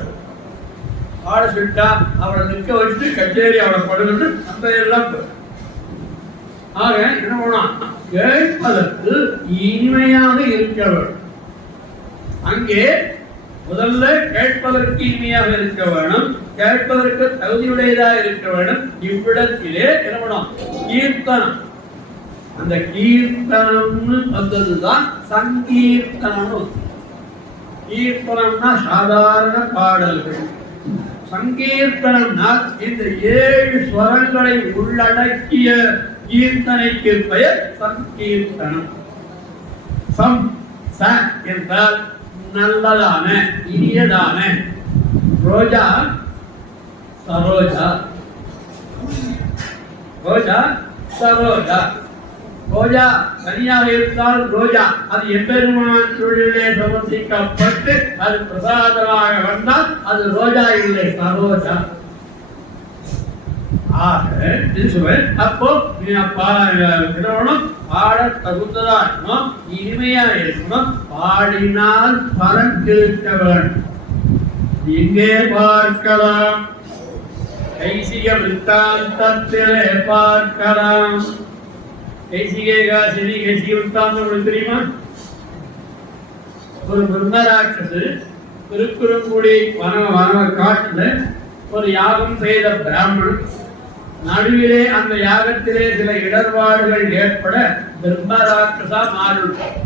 பாட சொல்லிட்டா அவளை நிற்க வச்சுட்டு கச்சேரி அவளை படுகிறது நம்ம எல்லாம். ஆக என்ன பண்ணலாம், கேட்பதற்கு இனிமையாக இருக்க வேண்டும். அங்கே முதல்ல கேட்பதற்கு இனிமையாக இருக்க வேணும், கேட்பதற்கு தகுதியுடையதாக இருக்க வேண்டும். இவ்விடத்திலே என்ன பண்ணணும், கீர்த்தனம். அந்த கீர்த்தனம்னு வந்ததுதான் சங்கீர்த்தனம். கீர்த்தனம்னா சாதாரண பாடல்கள், சங்கீர்த்தனம்னா இந்த 7 ஸ்வரங்களை உள்ளடக்கிய கீர்த்தனைக்கு பெயர் சங்கீர்த்தனம். சம் ச என்றால் நல்லதான இனியதான. ரோஜா சரோஜா, ரோஜா சரோஜா. ரோஜா தனியாக இருந்தால் ரோஜா, அது எம்பெருமான் தொழிலே சமர்ப்பிக்கப்பட்டு அது பிரசாதமாக வந்தால் அது ரோஜா இல்லை, சரோஜா. அப்போ பாட தகுந்ததா இருக்கணும், இனிமையா இருக்கணும். பாடினால் பலன் கிடைக்க வேண்டும். இங்கே பார்க்கலாம், கைசிய வித்தாந்தத்திலே பார்க்கலாம். கைசிகேகாசி கைசிக விற்த்தாந்தம் உங்களுக்கு தெரியுமா? ஒரு பிரம்மராட்சசு திருக்குறங்குடி வன காட்டுல ஒரு யாகம் செய்த பிராமணன் நடுவிலே அந்த யாகத்திலே சில இடர்பாடுகள் ஏற்பட பிரம்மராட்சசா மாறிவிட்டார்.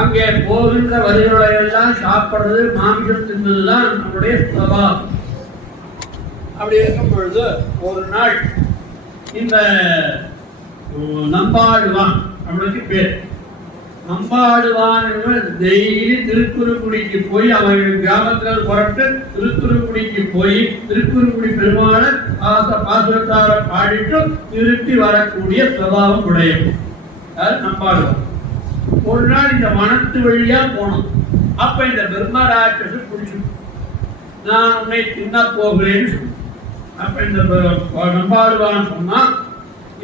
அங்கே போகின்ற வரிகளை எல்லாம் சாப்பிடுறது, மாமிசம் தின்னதுதான் நம்முடைய சுபாவம். அப்படி இருக்கும் பொழுது ஒரு நாள் இந்த நம்பாடுவான், நம்மளுக்கு பேர் நம்பாடுவான் டெய்லி திருக்குறுங்குடிக்கு போய் அவர்கள் கிராமத்தில் புறப்பட்டு திருக்குறுங்குடிக்கு போய் திருக்குறுங்குடி பெருமாளை பாசுரத்தார பாடிட்டு திருப்பி வரக்கூடிய சுபாவம் உடையது. அது நம்பாடுவான். ஒரு நாள் இந்த வனத்து வழியா போனோம். அப்ப இந்த பிரம்மராட்சசு பிடிச்சு, நான் உன்னை தின்ன போகிறேன்னு சொன்ன. அப்ப இந்த நம்பாடுவான் சொன்னா,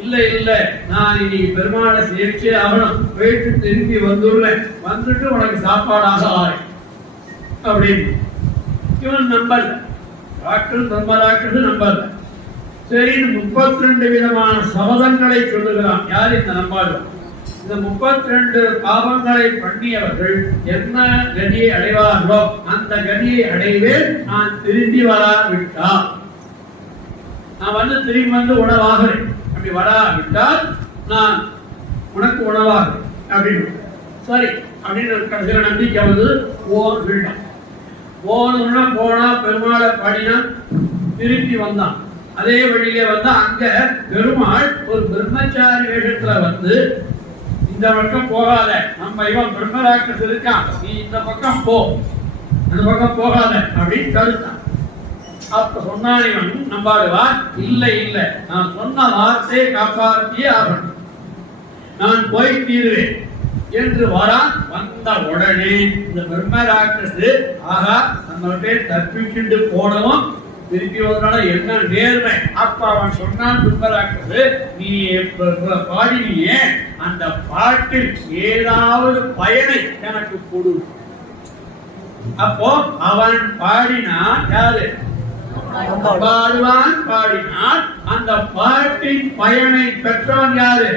இல்ல இல்ல, நான் இன்னைக்கு பெருமாளை சேவிச்சே ஆகணும், போயிட்டு திரும்பி வந்துடுறேன், வந்துட்டு உனக்கு சாப்பாடாக ஆறேன் அப்படின்னு. இவன் நம்பல, டாக்டர் பிரம்மராட்சசு நம்பல. சரி, 32 விதமான சபதங்களை சொல்லுகிறான். யார் இந்த நம்பாடுவான்? இந்த 32 பாவங்களை பண்ணியவர்கள் என்ன கதியை அடைவார்களோ அந்த கதியை அடைவே நான் திரும்பி வராவிட்டால், நான் வந்து திரும்பி வந்து உணவாகிறேன், அப்படி வராவிட்டால் நான் உனக்கு உணவாகிறேன் அப்படின்னு. சரி அப்படின்னு கடைசியில் நம்பிக்கை வந்து போகணும். போகணும்னா போனா பெருமாளை பாடினா திருப்பி வந்தான். அதே வழியிலே வந்தா அங்க பெருமாள் ஒரு பிரம்மச்சாரி வேஷத்துல வந்து, இந்த பக்கம் போகாத, நம்ம இவன் பிரம்மராட்சசு இருக்கான், நீ இந்த பக்கம் போ, அந்த பக்கம் போகாத அப்படின்னு தடுத்தான். அப்ப சொன்னான் இவன் நம்பாடுவான், இல்ல இல்ல, நான் சொன்ன வார்த்தையை காப்பாற்றியே ஆகணும், நான் போய் தீருவேன் என்று வரான். வந்த உடனே இந்த பிரம்மராட்சசு, ஆகா நம்மகிட்ட தப்பிச்சுட்டு போனவும் திருப்பி வந்தனால என்ன நேர்மை. அப்ப அவன் சொன்னான் பிரம்மராட்சசு, நீ பாடினியே அந்த பாட்டில் ஏதாவது பயனை எனக்கு கொடு. அப்போ அவன் பாடினான். யாரு? பாடுவான் பாடினான். அந்த பாட்டின் பயனை பெற்றவன் யாரு?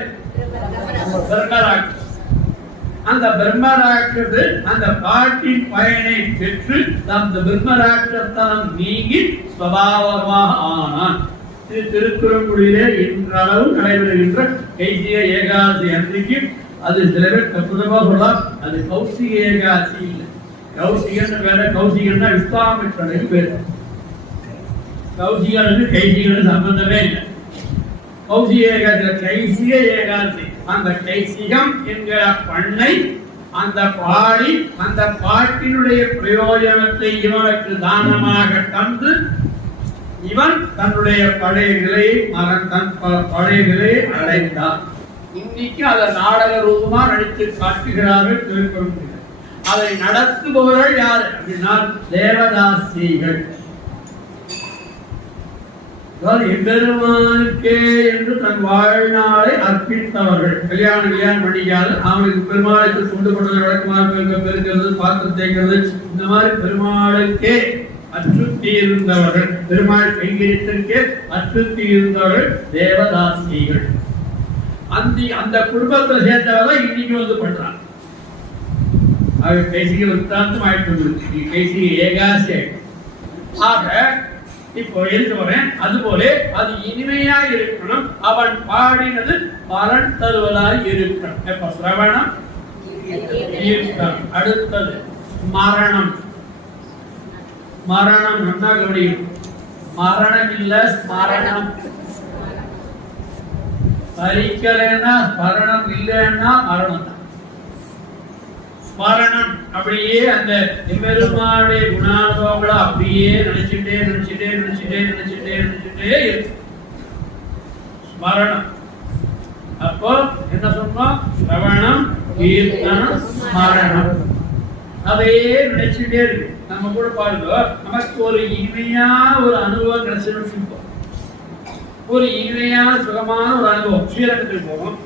பிரம்மராட்சசு. அந்த பிரம்மராட்சசு அந்த பாட்டின் பயனை பெற்று அந்த பிரம்மராட்சசனம் நீங்கி சுபாவமாக ஆனான். இது திருக்குறங்குடியிலே இன்றளவும் நடைபெறுகின்ற கைசிக ஏகாதசி அன்றைக்கு. அது சில பேர் தப்புதமா சொல்லலாம், அது கௌசிக ஏகாதசி இல்லை. கௌசிகன்னு வேற, கௌசிகன்னா விஸ்வாமித்திரனுக்கு பேர். கௌசிகனுக்கு கைசிகனுக்கு சம்பந்தமே இல்லை. கௌசிக ஏகாதசி கைசிக ஏகாதசி. அந்த கைசிகம் என்கிற பண்ணை அந்த பாடி அந்த பாட்டினுடைய பிரயோஜனத்தை இவனுக்கு தானமாக தந்து இவன் தன்னுடைய பழைய நிலையை பழைய நிலையை அடைந்தான். இன்னைக்கு அதை நாடக ரூபமா நடித்து காட்டுகிறார்கள் திருக்குறள். அதை நடத்துபவர்கள் யார் அப்படின்னா தேவதாசிகள். எம்பெருமானுக்கே என்று தன் வாழ்நாளை அர்ப்பித்தவர்கள். கல்யாணம் பண்ணிக்காது அவனுக்கு பெருமாளுக்கு கொண்டு கொண்டது வழக்கமாக பெருக்கிறது, பாத்திரம் தேய்க்கிறது, இந்த மாதிரி பெருமாளுக்கே அச்சுத்தி இருந்தவர்கள், பெருமாள் கைங்கரியத்திற்கே அச்சுத்தி இருந்தவர்கள் தேவதாசிகள். அந்த குடும்பத்தை சேர்ந்தவர்கள் இன்னைக்கு வந்து பண்றாங்க. கைசிக விற்த்தாந்தம் ஆயிட்டு கைசிக ஏகாசி. ஆக இப்போ எழுந்து வரேன். அதுபோல அது இனிமையா இருக்கணும். அவன் பாடினது பலன் தருவதாய் இருக்கணும். எப்ப சிரவணம் இருக்கணும். அடுத்தது மரணம். மரணம் நல்லா கவனியும். மரணம் இல்ல ஸ்மரணம். பறிக்கலைன்னா ஸ்மரணம், இல்லைன்னா மரணம் தான். ஸ்மரணம் அப்படியே அந்த எம்பெருமானுடைய குணானுபவங்களை அப்படியே நினைச்சுட்டே ஸ்மரணம். அப்போ என்ன சொன்னோம்? சிரவணம், கீர்த்தனம், ஸ்மரணம். அதையே நினைச்சுட்டே இருக்கு. நம்ம கூட பாருங்க, நமக்கு ஒரு இனிமையான ஒரு அனுபவம் கிடைச்சிருக்கும். ஒரு இனிமையான சுகமான ஒரு அனுபவம். ஸ்ரீரங்கத்துக்கு போவோம்,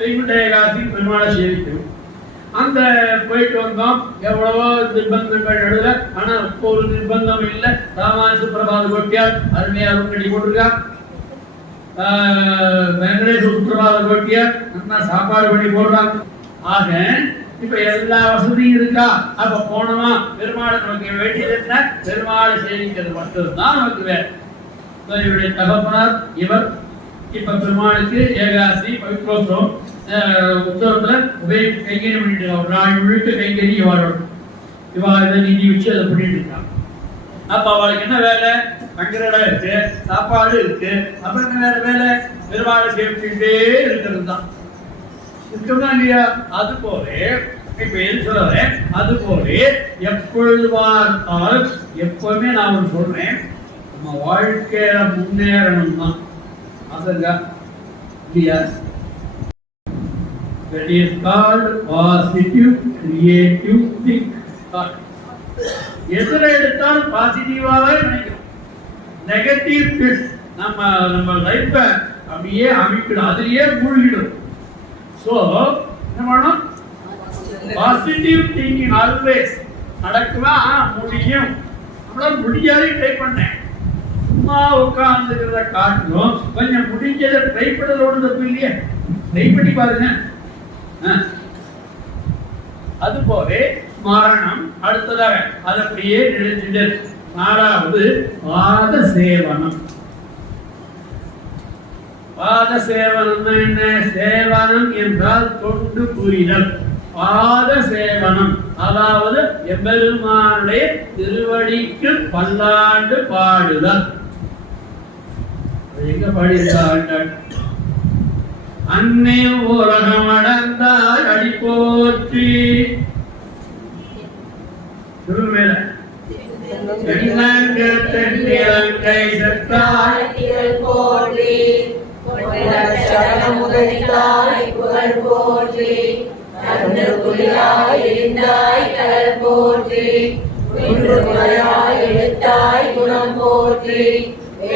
ஏகாசி பெருமாளை சேவிக்கிறோம். அந்த போயிட்டு வந்தோம், எவ்வளவோ நிர்பந்தங்கள் நடுல. ஆனா இப்போ ஒரு நிர்பந்தம் இல்லை. ராமானுஜ பிரபாத கொட்டியார் அருமையா கட்டி போட்டிருக்கா. வெங்கடேஷ் உத்தரவாத கோட்டிய நல்லா சாப்பாடு பண்ணி போடுறாங்க. ஆக இப்ப எல்லா வசதியும் இருக்கா? அப்ப போனோமா பெருமாள் நமக்கு வேண்டியது என்ன? பெருமாளை சேவிக்கிறது மட்டும்தான் நமக்கு வேறு. இவருடைய தகப்பனார் இவர். இப்ப பெருமாளுக்கு ஏகாசி பவித்ரோத்சவம் உற்சவத்துல கைங்கறி பண்ணிட்டு இருக்காங்க. ஒரு நாள் முழுக்க கைங்கறி இவாளோட இதை நீதி வச்சு அதை பண்ணிட்டு இருக்காங்க. அப்ப அவளுக்கு என்ன வேலை? தங்குற இடம் இருக்கு, சாப்பாடு இருக்கு, அப்ப என்ன வேற வேலை? பெருமாளை சேவிச்சுட்டே இருக்கிறது தான் இருக்குதா இல்லையா? அது போல இப்ப எது சொல்றேன், அது போல எப்பொழுது பார்த்தாலும் எப்பவுமே நான் ஒன்று சொல்றேன், நம்ம வாழ்க்கையில முன்னேறணும் தான். அதுங்க இல்லையா? That is called positive creative think thought. எதிர எடுத்தாலும் பாசிட்டிவாவே நினைக்கிறோம். நெகட்டிவ் திங்ஸ் நம்ம லைஃப அப்படியே அமைக்கணும், அதுலயே மூழ்கிடும். சோ என்ன பண்ணணும்? Positive thinking always. நடக்குமா? முடியும். நம்மளால முடியாதே ட்ரை பண்ணேன். சும்மா உட்கார்ந்துக்கிறத காட்டிலும் கொஞ்சம் முடிஞ்சதை ட்ரை பண்ணதோடு தப்பு இல்லையே. ட்ரை பண்ணி பாருங்க. அது போல மரணம் அடுத்ததாக அது அப்படியே நினைச்சிட்டு. நாலாவது பாத சேவனம். பாத சேவனம் என்ன? சேவனம் என்றால் தொண்டு புரிதல். பாத சேவனம் அதாவது எம்பெருமானுடைய திருவடிக்கு பல்லாண்டு பாடுதல். எங்க பாடியிருக்காங்க? அன்னை உலகம் அடர்ந்தால் அடி போற்றி. மேல தென்னிலங்கை சத்தாய் போற்றி, புகழ் போற்றி, போற்றி, எழுத்தாய் குணம் போற்றி,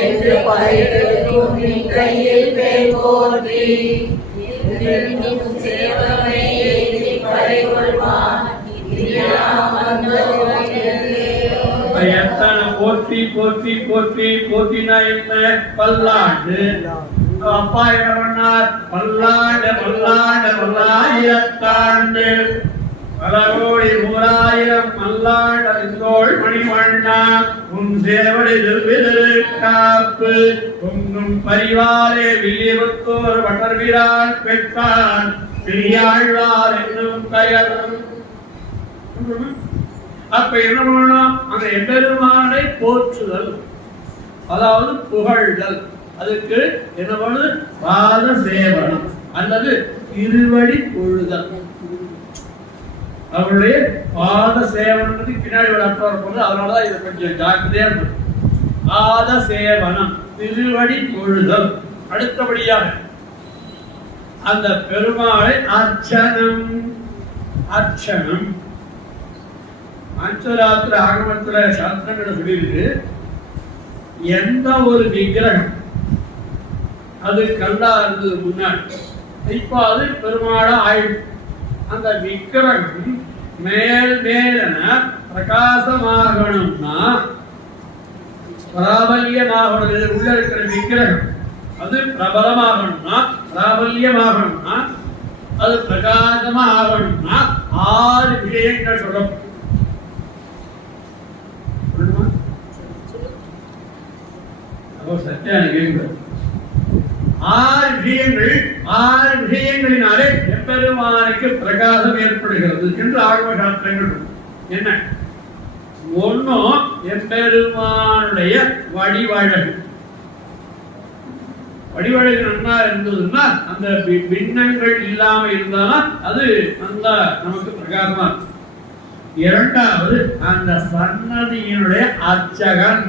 என்று பகைக்கும் கையில் வேல் போற்றி, சேவனை ஏற்றி பறைகொள்வான் போற்றி போற்றி போற்றி. போற்றினா என்ன? பல்லாண்டு. அப்பா என்ன பண்ணார்? பல்லாண்டு பல்லாண்டு பல்லாயிரத்தாண்டு பல கோடி 1,000 மல்லாண்டோள் மணிவண்ணா உன் சேவடி திருவிதிரு காப்பு உங்கும் பரிவாரே வில்லிபுத்தோர் வட்டர்விரான் பெற்றான் பெரியாழ்வார் என்னும் பெயர். அப்ப என்ன பண்ணணும்? அந்த எம்பெருமானை போற்றுதல், அதாவது புகழ்தல். அதுக்கு என்ன பண்ணுது? பாத சேவனம் அல்லது திருவடி பொழுதல். அவருடைய பாத சேவனத்துக்கு பின்னாடி ஒரு அர்த்தம் இருப்பது. அதனாலதான் இது கொஞ்சம் ஜாக்கிரதையா இருக்கு. பாத சேவனம், திருவடி பொழுதல். அடுத்தபடியாக அந்த பெருமாளை அர்ச்சனம். அர்ச்சனம் பஞ்சராத்திர ஆகமத்துல சாஸ்திரங்களை சொல்லியிருக்கு. எந்த ஒரு விக்கிரகம் அது கல்லா இருந்தது முன்னாடி, இப்ப அது பெருமாளா ஆயிடுச்சு. அந்த விக்கிரகம் மேல் மேலன பிரகாசமாகணும்னா பிராபல்யமாகணும். உள்ள இருக்கிற விக்கிரகம் அது பிரபலமாகணும்னா, பிராபல்யமாகணும்னா, அது பிரகாசமா ஆகணும்னா 6 விஷயங்கள் சொல்லணும். ஆறு விஷயங்களினாலே எப்பெருமானுக்கு பிரகாசம் ஏற்படுகிறது என்று ஆகம சாஸ்திரங்கள். என்ன? ஒன்னும் எப்பெருமானுடைய வடிவழகு. வடிவழகு நன்னா இருந்ததுன்னா, அந்த பின்னங்கள் இல்லாம இருந்தாலும் அது நல்லா நமக்கு பிரகாசமா இருக்கும். இரண்டாவது அந்த சன்னதியினுடைய அர்ச்சகன்.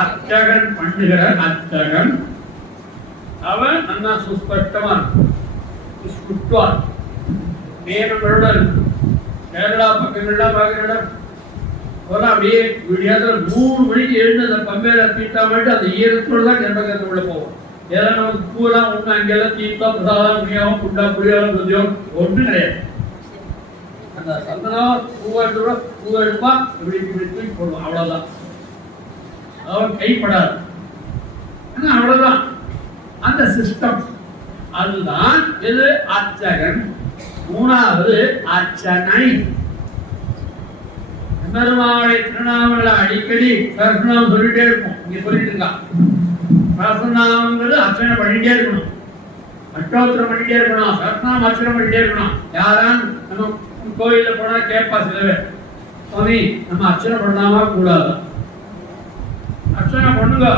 அர்ச்சகன் பண்ணுகிற அர்ச்சகன் அவன் நல்லா சுஸ்பஷ்டமா இருக்கும். நேரங்களோட இருக்கும். கேரளா பக்கங்கள்லாம் பார்க்கிறோம். அப்படியே விடியாத 3 மணிக்கு எழுந்து அந்த பம்பேரை தீட்டா மட்டும் அந்த ஈரத்தோடு தான் கர்ப்பகத்தை உள்ள போவோம். ஏன்னா நமக்கு பூலாம் ஒண்ணு அங்கெல்லாம் தீர்த்தா பிரசாதம் புண்ணியம் புண்டா புளியாரம் புத்தியம் ஒன்றும் கிடையாது. அந்த சந்தனம் பூவை எடுப்பா இப்படி இப்படி தூக்கி போடுவோம், அவ்வளவுதான். அவர் கைப்படாது. அவ்வளவுதான் அந்த சிஸ்டம். அதுதான் இது அர்ச்சகன். மூணாவது அர்ச்சனை. பெருமாளை திருநாமங்களை அடிக்கடி சரஸ்நாமம் சொல்லிட்டே இருக்கும். இங்க சொல்லிட்டு இருக்கான். சரஸ்நாமங்கிறது அர்ச்சனை பண்ணிட்டே இருக்கணும், அஷ்டோத்திரம் பண்ணிட்டே இருக்கணும், சரஸ்நாமம் அர்ச்சனை பண்ணிட்டே இருக்கணும். யாரான் நம்ம கோயில போனா கேட்பா சில பேர், சுவாமி நம்ம அர்ச்சனை பண்ணாம கூடாது. அர்ச்சனை பண்ணுங்க.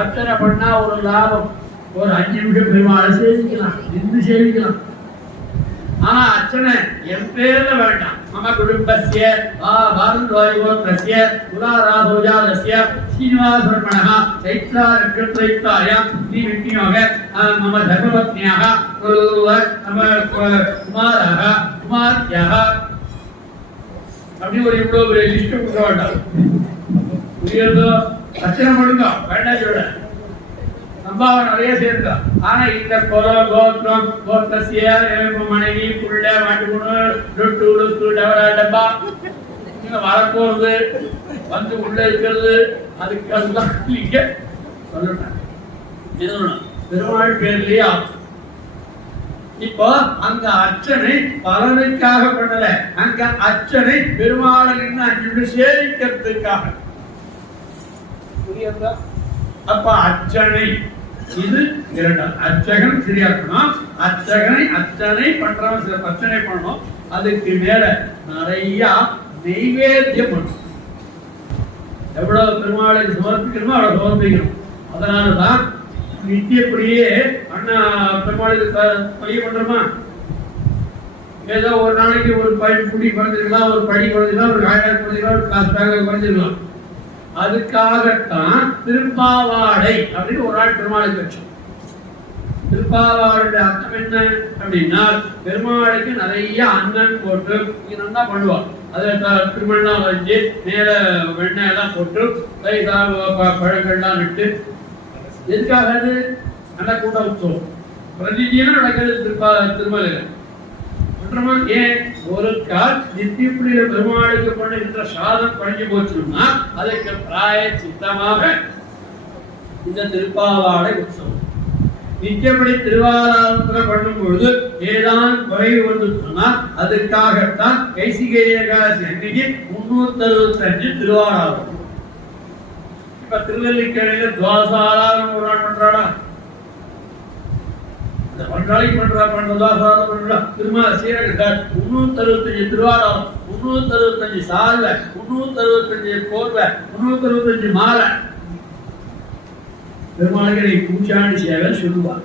அர்ச்சனை பண்ணா ஒரு லாபம், ஒரு 5 நிமிஷம் பெருமாளை சேவிக்கலாம், நின்று சேவிக்கலாம். ஆனா அர்ச்சனை என் பேர்ல வேண்டாம். மம குடும்பஸ்ய பாரத்வாயுகோத்ரஸ்ய துலாராதோஜாதஸ்ய ஸ்ரீனிவாசர்மணः சைத்ரா நட்சத்திரைத்தாயாம் ஸ்ரீ விஷ்ணுயோக மம தர்மபத்னியாக மம குமாரः குமார்த்தியः அப்படி ஒரு இவ்வளவு ஒரு லிஸ்ட் கொடுக்க வேண்டாம். புரியுதோ? அர்ச்சனை பண்ணுங்க, வேண்டாம் சொல்ல சம்பாவனை நிறைய சேர்ந்தா. ஆனா இந்த கோத்திரம் கோத்திரசிய மனைவி புள்ள மாட்டுக்குணு டப்பா நீங்க வரப்போறது வந்து உள்ள இருக்கிறது அதுக்கு அதுதான் இங்க சொல்லணும். பெருமாள் பேர்லயா இப்போ அங்க அர்ச்சனை பலனுக்காக பண்ணல, அங்க அர்ச்சனை பெருமாளை நின்று 5 நிமிஷம் சேவிக்கிறதுக்காக. புரியுதா? அப்ப அர்ச்சனை இது இரண்டாம். அர்ச்சகன் சரியா இருக்கணும். அர்ச்சனை பண்றவன் சில அர்ச்சனை பண்ணணும். அதுக்கு மேல நிறைய நைவேத்தியம் பண்ணணும். எவ்வளவு பெருமாளுக்கு சமர்ப்பிக்கணுமோ அவ்வளவு சமர்ப்பிக்கணும். அதனாலதான் நித்தியப்படியே அண்ணா பெருமாளுக்கு பழி பண்றோமா, ஏதோ ஒரு நாளைக்கு ஒரு புடி குறைஞ்சிருக்கலாம், ஒரு படி குறைஞ்சிருக்கலாம், ஒரு காய்கறி குறைஞ்சிருக்கலாம், ஒரு கிளாஸ் பேங்க குறைஞ்சிருக்கலாம். அதுக்காகத்தான் திருப்பாவாடை அப்படின்னு ஒரு நாள் பெருமாளுக்கு வச்சோம். திருப்பாவாடை அர்த்தம் என்ன அப்படின்னா, பெருமாளுக்கு நிறைய அன்னம் போட்டு நல்லா பண்ணுவாங்க. அதை திருமணம் வச்சு மேல வெண்ணெய் எல்லாம் போட்டு பழங்கள்லாம் நட்டு. எதுக்காக? அது நல்ல கூட்ட உற்சவம் பிரதிஜீனம் நடக்கிறது திருமலையில. ஏன் ஒரு கால் நித்தியப்படியில பெருமாளுக்கு பண்ணுகின்ற சாதம் குறைஞ்சு போச்சுன்னா அதுக்கு பிராய சித்தமாக இந்த திருப்பாவாடை உற்சவம். நித்தியப்படி திருவாராதனை பண்ணும் பொழுது ஏதான் குறைவு வந்து சொன்னால் அதுக்காகத்தான் கைசிகை ஏகாதசி அன்னைக்கு 365 திருவாராதனம். இப்ப திருவல்லிக்கேணியில துவாசாராதனம் ஒரு நாள் பண்றாடா, நாளைக்கு பண்றா திரும்ப சீரகத்தார் 365 திருவாரம், 365 சால்வ, 365 போர்வை, 365 மாலை. பெருமாளுக்கு பூச்சாண்டி சேவை சொல்லுவார்.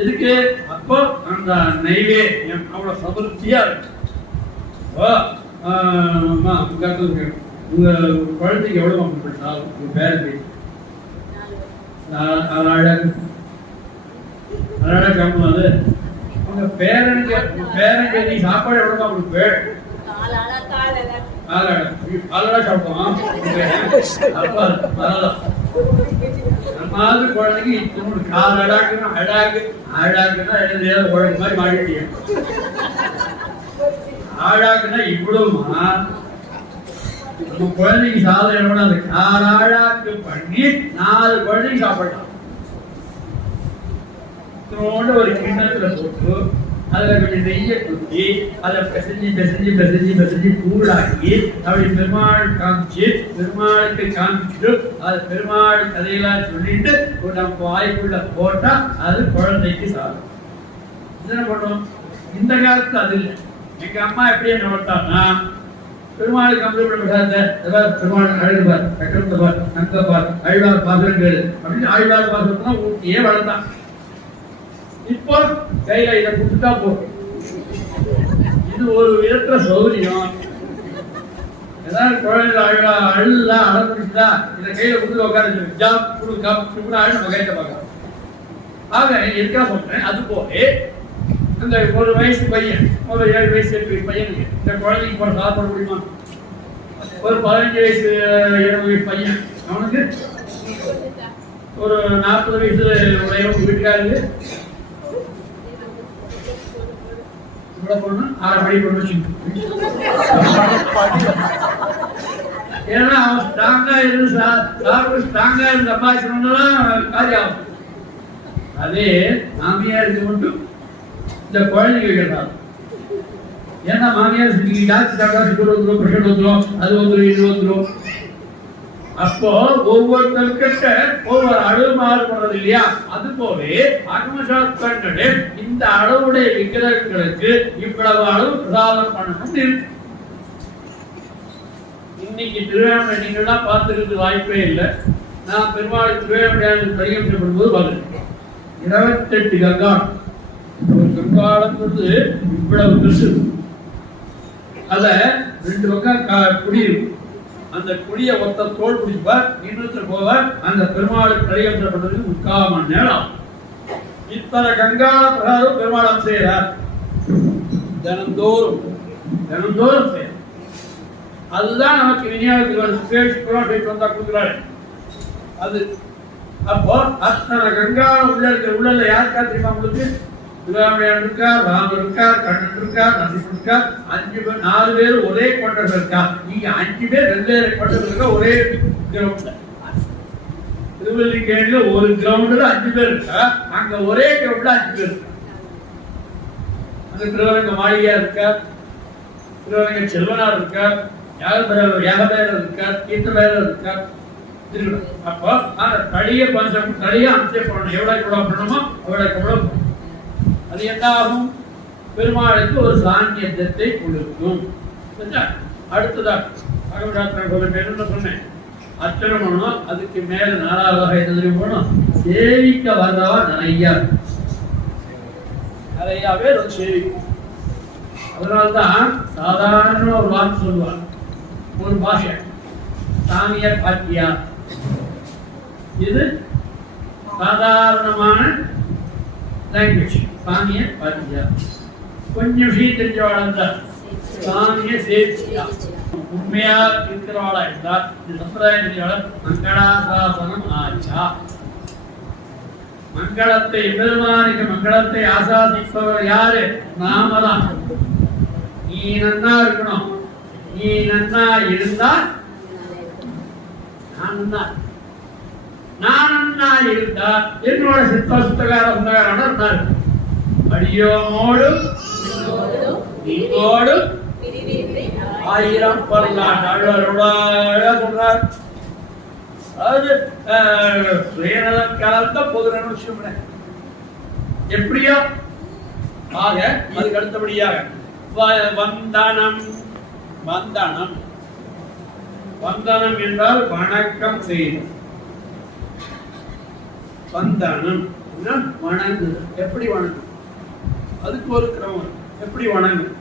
இதுக்கு அப்போ அந்த நைவேத்தியம் அவ்வளவு சமர்த்தியா இருக்கு. உங்க குழந்தைக்கு எவ்வளவு பண்ணா உங்க பேருக்கு அதனால கம்மாது உங்க பேரனுக்கு நீ சாப்பாடு எவ்வளவு அவங்களுக்கு பேர் சாப்பிடுவோம். நம்மாவது குழந்தைக்கு இன்னொரு கால் அடாக்குன்னா குழந்தை மாதிரி மாட்டிட்டீங்க. ஆழாக்குன்னா இவ்வளவுமா நம்ம குழந்தைக்கு சாதம் எவ்வளவு அந்த கால் ஆழாக்கு பண்ணி 4 குழந்தைக்கு சாப்பிடலாம். ஒரு கிண்ணத்துல போட்டு அதுல கொஞ்சம் நெய்ய குத்தி அதை பிசைஞ்சு கூழாக்கி அப்படி பெருமாள் காமிச்சு பெருமாளுக்கு காமிச்சுட்டு அது பெருமாள் கதையெல்லாம் சொல்லிட்டு நம்ம வாய்க்குள்ள போட்டா அது குழந்தைக்கு சாதம். என்ன பண்ணுவோம்? இந்த காலத்துல அது இல்லை. எங்க அம்மா எப்படி என்ன வளர்த்தாங்கன்னா, பெருமாளுக்கு அமிர்தம் பெருமாள் அழுதுபார், சக்கரத்தபார், நங்கப்பார், அழ்வார் பாத்திரங்கள் அப்படின்னு ஆழ்வார் பாத்திரத்தான் ஊட்டியே வளர்த்தான். இப்போ கையில இதை கொடுத்துட்டா போகும். இது ஒரு விதத்துல சௌகரியம். ஏதாவது குழந்தை அழுதா அழகுதா இதை கையில கொடுத்து உட்கார அழு கையில பார்க்கலாம். ஆக எதுக்காக சொல்றேன், அது போல அந்த 1 வயசு பையன், ஒரு 7 வயசு 8 வயசு பையனுக்கு இந்த குழந்தைக்கு போட சாப்பிட முடியுமா? ஒரு 15 வயசு 20 வயசு பையன் அவனுக்கு ஒரு 40 வயசு உடைய வீட்டுக்காருக்கு பொண்ணு 6 மணி பொண்ணு ஏன்னா அவன் ஸ்ட்ராங்கா இருந்து சாப்பிட்டு ஸ்ட்ராங்கா இருந்து சம்பாதிக்கணும்னுலாம் காரியம் ஆகும். அதே மாமியாருக்கு மட்டும் இந்த குழந்தைங்க கேட்டாங்க. ஏன்னா மாமியார் டாக்டர் சாப்பிட்டா சுகர் வந்துடும், ப்ரெஷர் வந்துடும், அது வந்துடும், இது வந்துடும். அப்போ ஒவ்வொருத்தர்கிட்ட ஒவ்வொரு அளவு மாறுபடுறது இல்லையா? அது போல ஆகமசாஸ்திரங்களே இந்த அளவுடைய விக்கிரகங்களுக்கு இவ்வளவு அளவு பிரசாதம் பண்ணணும் இருக்கு. இன்னைக்கு திருவேணை நீங்கள்லாம் பார்த்துருக்கு வாய்ப்பே இல்லை. நான் பெருமாள் திருவேணையாளர் பரிகரிக்கப்படும் போது பார்த்துருக்கேன். 28 கங்காளம். ஒரு கங்காளம்ன்றது இவ்வளவு பெருசு. அத 2 பக்கம் குடி இருக்கும். அந்த குடிய ஒத்த தோல் பிடிப்பார், இன்னொருத்தர் போவார். அந்த பெருமாளுக்கு பரிகரிக்கப்பட்டதுக்கு 3/4 மணி நேரம். இத்தனை கங்காள பிரகாரம் பெருமாள் செய்யறார். தினந்தோறும் செய்யறார். அதுதான் நமக்கு விநியோகத்துக்கு வந்தா கொடுக்குறாரு. அது அப்போ அத்தனை கங்காளம் உள்ள இருக்க உள்ள யாருக்கா தெரியுமா உங்களுக்கு? சிவராமையார் இருக்கார், ராமர் இருக்கார், கண்ணன் இருக்கார், நரசிம்மன் இருக்கார். 5 பேர் 4 பேர் ஒரே கொண்டர் இருக்கா. நீங்க 5 பேர் வெவ்வேறு கொண்டர் இருக்க ஒரே கிரவுண்ட்ல. திருவல்லிக்கேணியில ஒரு கிரவுண்ட்ல 5 பேர் இருக்கா. அங்க ஒரே கிரவுண்ட்ல 5 பேர் இருக்கா. அங்க திருவரங்க மாளிகையா இருக்கா, திருவரங்க செல்வனார் இருக்கா, யாகபேரர் இருக்கார், கீர்த்தபேரர் இருக்கார். அப்போ அந்த தடிய பஞ்சம் தடிய அம்சம் பண்ணணும். எவ்வளவு பண்ணணுமோ அவ்வளவு. அது என்ன ஆகும்? பெருமாளுக்கு ஒரு சாங்கியத்தை கொடுக்கும். அடுத்ததாக என்ன சொன்னேன்? அர்ச்சனை பண்ணணும். அதுக்கு மேல 4வது வகை எது போகணும்? சேவிக்க வர்றவா நிறையாவே சேவிக்கும். அதனால்தான் சாதாரண ஒரு வார்த்தை சொல்லுவார், ஒரு பாஷை, சாமிய பாத்தியா. இது சாதாரணமான லாங்குவேஜ். சாமிய பாத்தியா. கொஞ்சம் விஷயம் தெரிஞ்சவாளா இருந்தால் சாமிய சேவிச்சியா. உண்மையா இருக்கிறவாளா இருந்தால் இந்த சம்பிரதாயம் தெரிஞ்சவாளர் மங்களாசாசனம் ஆச்சா. மங்களத்தை பெருமானுக்கு மங்களத்தை ஆசாதிப்பவர் யாரு? நாம தான். நீ நன்னா இருக்கணும். நீ நன்னா இருந்தா நான் நன்னா இருந்தா என்னோட சித்தகார அடியோமோடு நீங்கோடு 1000 பல்லாண்டு சொல்றார். அதாவது சுயநலம் கலந்த பொது விஷயம் எப்படியோ ஆக இதுக்கு அடுத்தபடியாக வந்தனம் என்றால் வணக்கம் செய்யும். வந்தனம் வணங்குது. எப்படி வணங்கும்? அதுக்கு ஒரு கிரமம். எப்படி வணங்கும்?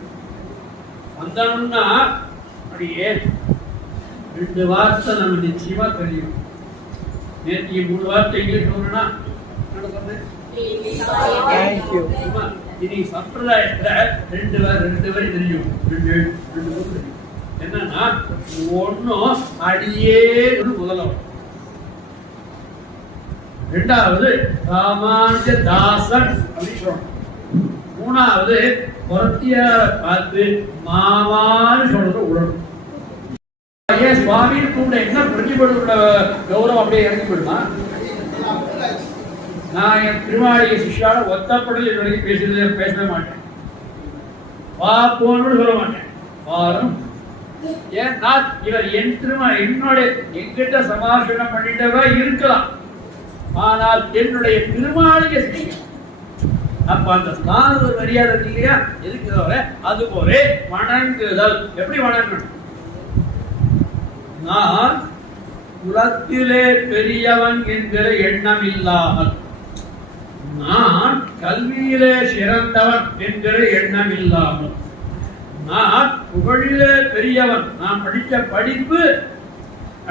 வந்தனம்னா அப்படியே 2 வார்த்தை நம்ம நிச்சயமா தெரியும். நேற்று 3 வார்த்தை இங்கிலீஷ் சொல்லணும்னா இனி சம்பிரதாயத்துல 2 வரி தெரியும். 2 தெரியும். என்னன்னா ஒன்னும் அடியே முதல்ல, 2வது ராமானுஜ தாசன் அப்படின்னு சொல்லணும். 3வது பொருத்தியார பார்த்து மாமான்னு சொல்றது உடனும். ஏன் சுவாமின்னு கூட என்ன பிரதிபலோட கௌரவம் அப்படியே இறங்கி போயிடுமா? நான் என் திருமாளிகை சிஷ்யால ஒத்தப்படல் இதுவரைக்கும் பேசவே மாட்டேன். போன்னு சொல்ல மாட்டேன். வாரும் ஏன்னா இவர் என் என்னோட எங்கிட்ட சமாசனம் பண்ணிட்டவா இருக்கலாம். ஆனால் என்னுடைய திருமாளிகை சிஷ்யம். அப்ப அந்த ஸ்தான ஒரு மரியாதை இல்லையா? எதுக்கு அது போல வணங்குதல். எப்படி வணங்கணும்? நான் குலத்திலே பெரியவன் என்கிற எண்ணம் இல்லாமல், நான் கல்வியிலே சிறந்தவன் என்கிற எண்ணம் இல்லாமல், நான் புகழிலே பெரியவன், நான் படித்த படிப்பு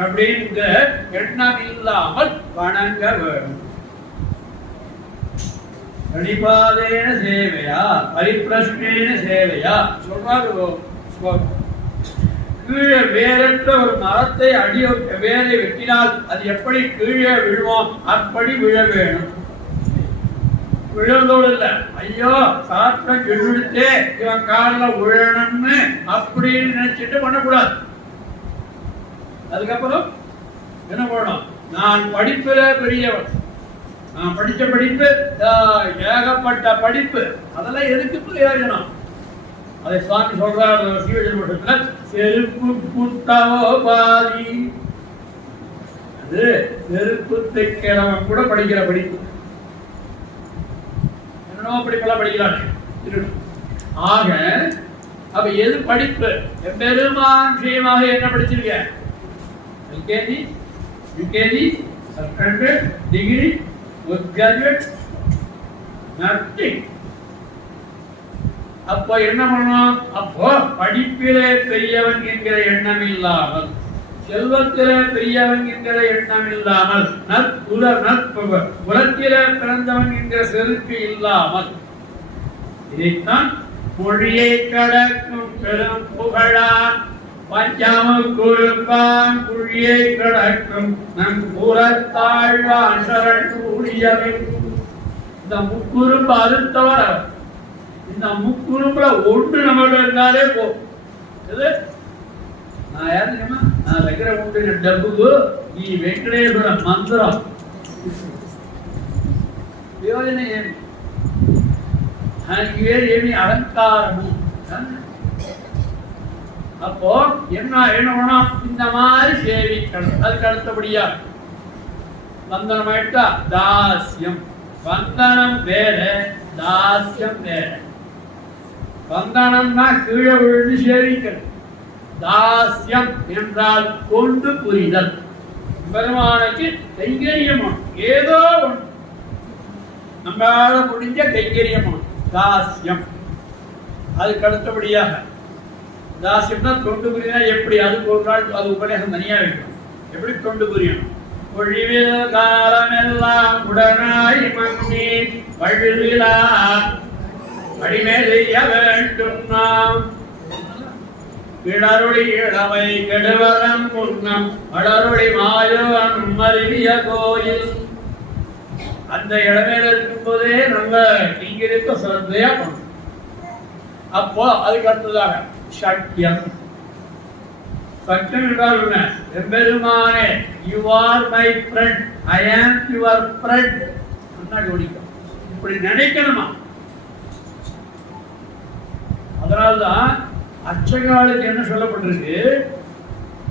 அப்படிங்கிற எண்ணம் இல்லாமல் வணங்க வேண்டும். கணிபாதேன சேவையா பரிப்பிரஷ்னேன சேவையா சொல்றாரு. கீழே வேறற்ற ஒரு மரத்தை வேரை வெட்டினால் அது எப்படி கீழே விழுவோம் அப்படி விழ வேணும். விழுந்தோடு இல்ல, ஐயோ சாப்பிட்ட கிழித்தே இவன் காலில் விழணும்னு அப்படின்னு நினைச்சிட்டு பண்ணக்கூடாது. அதுக்கப்புறம் என்ன பண்ணணும்? நான் படிப்புல பெரியவன், நான் படிச்ச படிப்பு ஏகப்பட்ட படிப்பு, அதெல்லாம் எதுக்கு பிரயோஜனம்? அதை சுவாமி சொல்றார் சீவஜன்மத்துல, செருப்பு புத்தவோ பாதி. அது செருப்பு தைக்கிறவன் கூட படிக்கிற படிப்பு. என்னென்னோ படிப்பெல்லாம் படிக்கிறாங்க. ஆக அப்ப எது படிப்பு? பெருமான் விஷயமாக என்ன படிச்சிருக்க? LKG, UKG, suspended, degree, post graduate, nothing. அப்போ என்ன பண்ணணும்? அப்போ படிப்பிலே பெரியவன் என்கிற எண்ணம் இல்லாமல், செல்வத்திலே பெரியவன் என்கிற எண்ணம் இல்லாமல், குலத்திலே பிறந்தவன் என்கிற செருக்கு இல்லாமல், இதைத்தான் மொழியை கடக்கும் பெரும் புகழான் பஞ்சமுக்குறுப்பான் குழியை கடக்கும் நம் புறத்தாழ்வான் சரண் கூடியவன். இந்த முக்குறும்பு அறுத்தவர் அவர். இந்த முக்குறும்புல ஒன்று நம்மகிட்ட இருந்தாலே போதும். நான் யாரு தெரியுமா? நான் வைக்கிற ஒன்று டப்புக்கு நீ வெங்கடேஸ்வர மந்திரம் யோஜனை ஏமி ஏமி அலங்காரமும். அப்போ என்ன வேணும்? இந்த மாதிரி சேவிக்கணும். அதுக்கு அடுத்தபடியா வந்தனம் ஆயிட்டா தாசியம். வந்தனம் வேற, தாசியம் வேற. வந்தனம்னா கீழே விழுந்து சேவிக்கணும். தாசியம் என்றால் கொண்டு புரிதல். பெருமானுக்கு கைங்கரியமா ஏதோ ஒன்று நம்மளால முடிஞ்ச கைங்கரியமா தாசியம். அதுக்கு அடுத்தபடியாக தாசியம்னா தொண்டு புரியணும். எப்படி? அதுக்கு ஒரு நாள் அது உபநேசம் தனியா வைக்கணும். எப்படி தொண்டு புரியணும்? ஒழிவில் காலமெல்லாம் உடனாய் மங்கி வழுவிலா அடிமை செய்ய வேண்டும் நாம். கிளருளி இளமை கெடுவதன் முன்னம் வளருளி மாயோன் மருவிய கோயில். அந்த இளமையில இருக்கும் போதே நம்ம இங்கிருக்க சிறந்தையா பண்ணணும். அப்போ அதுக்கு அடுத்ததாக சக்கியம். சக்கியம் என்றால் என்ன? எம்பெருமானே, you are my friend, I am your friend. இப்படி நினைக்கணுமா? அதனால்தான் அர்ச்சகாலுக்கு என்ன சொல்லப்பட்டிருக்கு?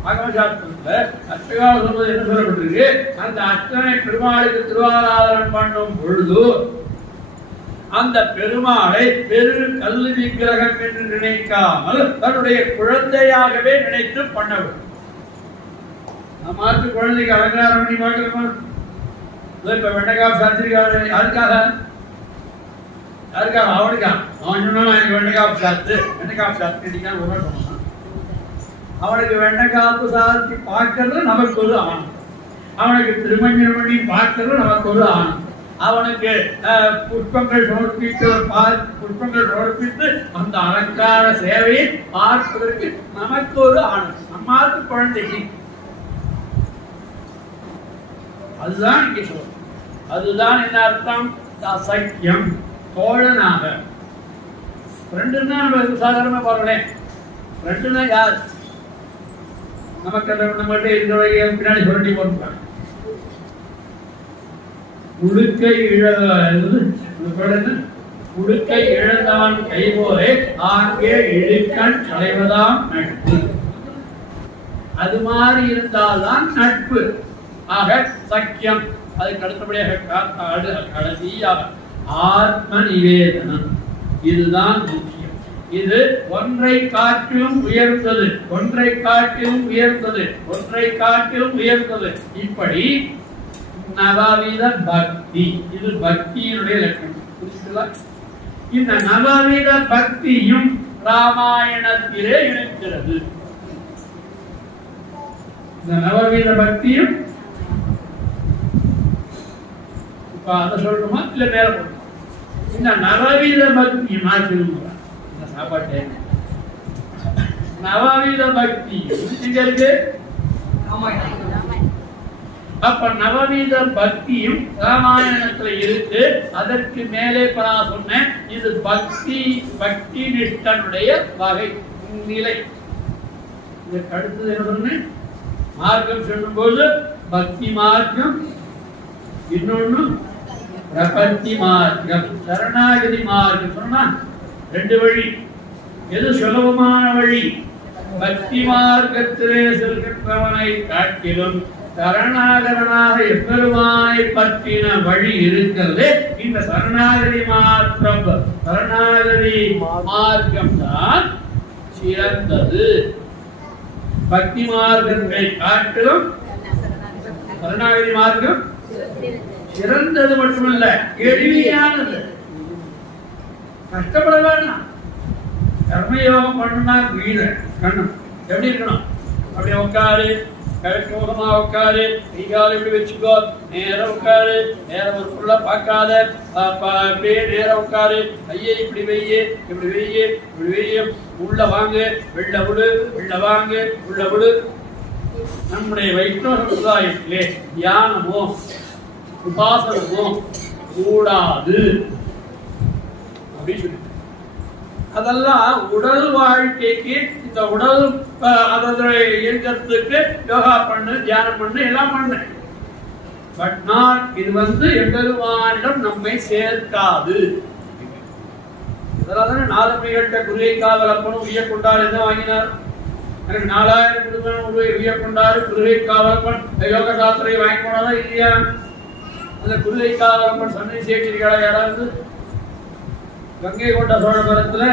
ஆகமசாஸ்திரத்துல அர்ச்சகால் சொல்வது என்ன சொல்லப்பட்டிருக்கு? அந்த அர்ச்சனை பெருமாளுக்கு திருவாராதனம் பண்ணும் பொழுது அந்த பெருமாளை பெரு கல்லு விக்கிரகம் என்று நினைக்காமல் தன்னுடைய குழந்தையாகவே நினைத்து பண்ண வேண்டும். நம்ம குழந்தைக்கு அலங்காரம் பண்ணி பார்க்கணுமா? இப்ப வெண்டைக்காய் சாத்திரிக்காக யாருக்காக? யாருக்காக? அவனுக்கா? அவன் சொன்னா எனக்கு வெண்டைக்காப்பு சாத்து, வெண்டைக்காப்பு சாத்திரிக்கான ஒரு சொன்னான். அவனுக்கு வெண்டைக்காப்பு சாத்தி பார்க்கறது நமக்கு ஒரு ஆனந்தம். அவனுக்கு திருமஞ்சனம் பண்ணி பார்க்கறது நமக்கு ஒரு ஆனந்தம். அவனுக்கு புஷ்பங்கள் சமர்ப்பித்து அந்த அலங்கார சேவையை பார்ப்பதற்கு நமக்கு ஒரு ஆனந்தம். நம்மாத்து குழந்தைக்கு அதுதான் இங்கே சொல்றோம். அதுதான் என்ன அர்த்தம்? சக்கியம், தோழனாக. ஃப்ரெண்டுன்னா நம்ம சாதாரணமா பாருங்களேன். ஃப்ரெண்டுன்னா யார்? நமக்கு நம்மகிட்ட இந்த பின்னாடி சுரண்டி போட்டுருக்காங்க. உடுக்கை உடுக்கை இழந்தவன் கைபோலே ஆங்கே இழுக்கண் அடைவதாம் நட்பு. அது மாதிரி இருந்தால்தான் நட்பு. ஆக சக்கியம். அதுக்கு அடுத்தபடியாக கடைசியாக ஆத்ம நிவேதனம். இதுதான் முக்கியம். இது ஒன்றை காட்டிலும் உயர்ந்தது, ஒன்றை காட்டிலும் உயர்ந்தது, ஒன்றை காட்டிலும் உயர்ந்தது. இப்படி நவவித பக்தி. இது பக்தியினுடைய லட்சணம். இந்த நவவித பக்தியும் ராமாயணத்திலே இருக்கிறது. இந்த நவவித பக்தியும் இப்ப அதை சொல்லணுமா இல்ல மேல போடணுமா? இந்த நவவித பக்தி சொல்லுங்க. இந்த சாப்பாட்டு நவவித பக்தியும் எங்க இருக்கு? அப்ப நவவித பக்தியும் ராமாயணத்துல இருக்கு. அதற்கு மேலே நான் சொன்னேன், இது பக்தி நிஷ்டனுடைய வகை நிலை. இதற்கு அடுத்தது என்ன சொன்னேன்? மார்க்கம் சொல்லும்போது பக்தி மார்க்கம், இன்னொன்னு பிரபத்தி மார்க்கம், சரணாகதி மார்க்கம். சொன்னா ரெண்டு வழி. எது சுலபமான வழி? பக்தி மார்க்கத்திலே செல்கின்றவனை காட்டிலும் சரணாகரனாக எப்பெருமானை பற்றின வழி இருக்கிறது. இந்த சரணாகதி மார்க்கம், சரணாகதி மார்க்கம் தான் சிறந்தது. பக்தி மார்க்கத்தை காட்டிலும் சரணாகதி மார்க்கம் சிறந்தது மட்டுமல்ல, எளிமையானது. கஷ்டப்பட வேண்டாம். கர்மயோகம் பண்ணுனா வீடு கண்ணும் எப்படி இருக்கணும்? அப்படி உட்காரு, கிழக்கு முகமா உட்காரு, கைகால் இப்படி வச்சுக்கோ, நேரம் உட்காரு, நேரம் ஒரு பொருளை பார்க்காத, அப்படியே நேரம் உட்காரு, கையை இப்படி வெய்ய, இப்படி வெய்ய, இப்படி வெய்ய, உள்ள வாங்க, வெள்ள விடு, வெள்ள வாங்க, உள்ள விடு. நம்முடைய வைஷ்ணவ சமுதாயத்திலே தியானமோ உபாசனமோ கூடாது அப்படின்னு சொல்லி, அதெல்லாம் உடல் வாழ்க்கைக்கு, இந்த உடல் அதனுடைய இயக்கத்துக்கு யோகா பண்ணு, தியானம் பண்ணு, எல்லாம் பண்ணு. பட் நாட் இது எம்பெருமானிடம் நம்மை சேர்க்காது. அதனால நாதமைகள்கிட்ட குருவை காவலப்பனும் உய்ய கொண்டார் என்ன வாங்கினார்? எனக்கு 4000 கொடுக்கணும் உய்ய கொண்டாரு. குருவை காவலப்பன் யோக சாஸ்திரை வாங்கி போனதா இல்லையா? அந்த குருவை காவலப்பன் சன்னதி சேர்ச்சிருக்காளா யாராவது? கங்கை கொண்ட சோழபுரத்துல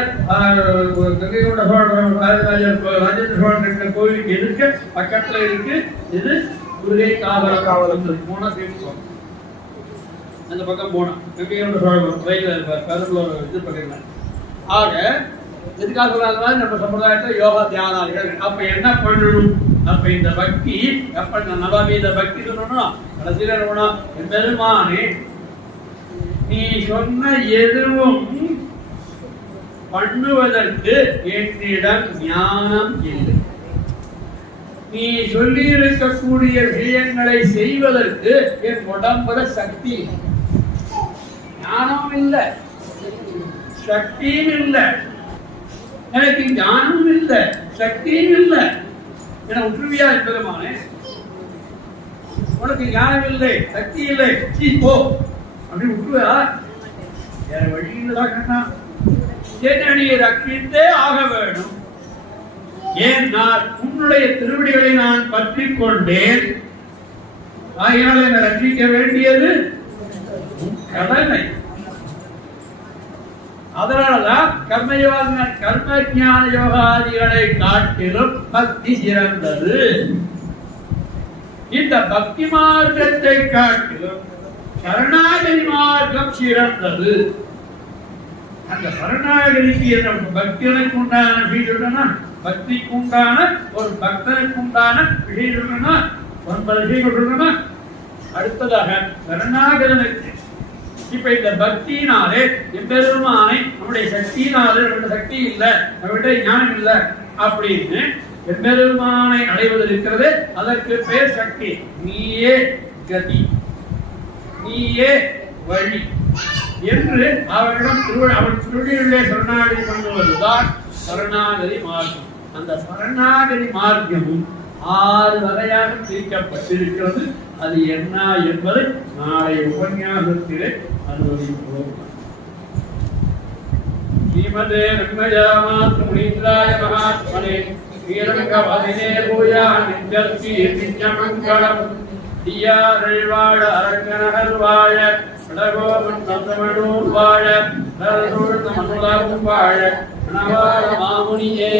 கங்கை கொண்ட சோழபுரம் ராஜேந்திர சோழன் கோவிலுக்கு எதிர்க்க பக்கத்துல இருக்கு. இது குருகை காவலம் போனா சேர்த்துக்கோங்க. அந்த பக்கம் போனா கங்கை கொண்ட சோழபுரம் ரயில் பெரம்பலூர் இது பண்ணிருந்தாங்க. ஆக எதுக்காக சொல்றாங்க? நம்ம சம்பிரதாயத்துல யோகா தியானாளிகள். அப்ப என்ன பண்ணணும்? அப்ப இந்த பக்தி, அப்ப இந்த நவமீத பக்தி சொல்லணும். கடைசியில பெருமானே நீ சொன்ன எதுவும் பண்ணுவதற்கு என்னிடம் ஞானம் இல்லை. நீ சொல்லி இருக்கக்கூடிய விஷயங்களை செய்வதற்கு என் உடம்புல சக்தி, ஞானம் இல்லை, சக்தியும் இல்லை. எனக்கு ஞானமும் இல்லை, சக்தியும் இல்லை. என உற்றுவியா என்பதுமானே, உனக்கு ஞானம் இல்லை, சக்தி இல்லை, போ அப்படி விட்டுவா? வேற வழியில் கண்ணா என்னை ரட்சித்தே ஆக வேண்டும். ஏன் நான் உன்னுடைய திருவடிகளை நான் பற்றி கொண்டேன். ஆகையால் என்னை ரட்சிக்க வேண்டியது கடமை. அதனாலதான் கர்ம ஞான யோகாதிகளை காட்டிலும் பக்தி சிறந்தது. இந்த பக்தி மார்க்கத்தை காட்டிலும் சரணாகதி மார்க்கம் சிறந்தது. அந்த சரணாகதிக்கு என்ன பக்தனுக்கு உண்டான விஷயம், பக்திக்கு உண்டான ஒரு பக்தனுக்கு உண்டான விஷயம் 9 விஷயம். அடுத்ததாக சரணாகதனுக்கு இப்ப இந்த பக்தியினாலே எம்பெருமானை நம்முடைய சக்தியினாலே, நம்முடைய சக்தி இல்லை, நம்முடைய ஞானம் இல்லை அப்படின்னு எம்பெருமானை அடைவது இருக்கிறது. அதற்கு பேர் சக்தி. நீயே கதி, நீயே வழி என்று அவரிடம் அவன் திருவிழிலே சரணாகதி பண்ணுவதுதான் சரணாகதி மார்க்கம். அந்த சரணாகதி மார்க்கமும் 6 வகையாக பிரிக்கப்பட்டிருக்கிறது. அது என்ன என்பதை நாளைய உபன்யாசத்திலே அனுபவிப்போம். ஸ்ரீமதே ரங்கஜாமாத்ர முனீந்திராய மகாத்மனே ஸ்ரீரங்கவாதினே பூயா நித்யஸ்ரீ நித்யமங்கலம் தீயாரள் வாழ அரங்கநகர் வாழ கடகோபன் நந்தமனூர் வாழ நரசூழ் மனுலகம் வாழ கணவாழ மாமுனியே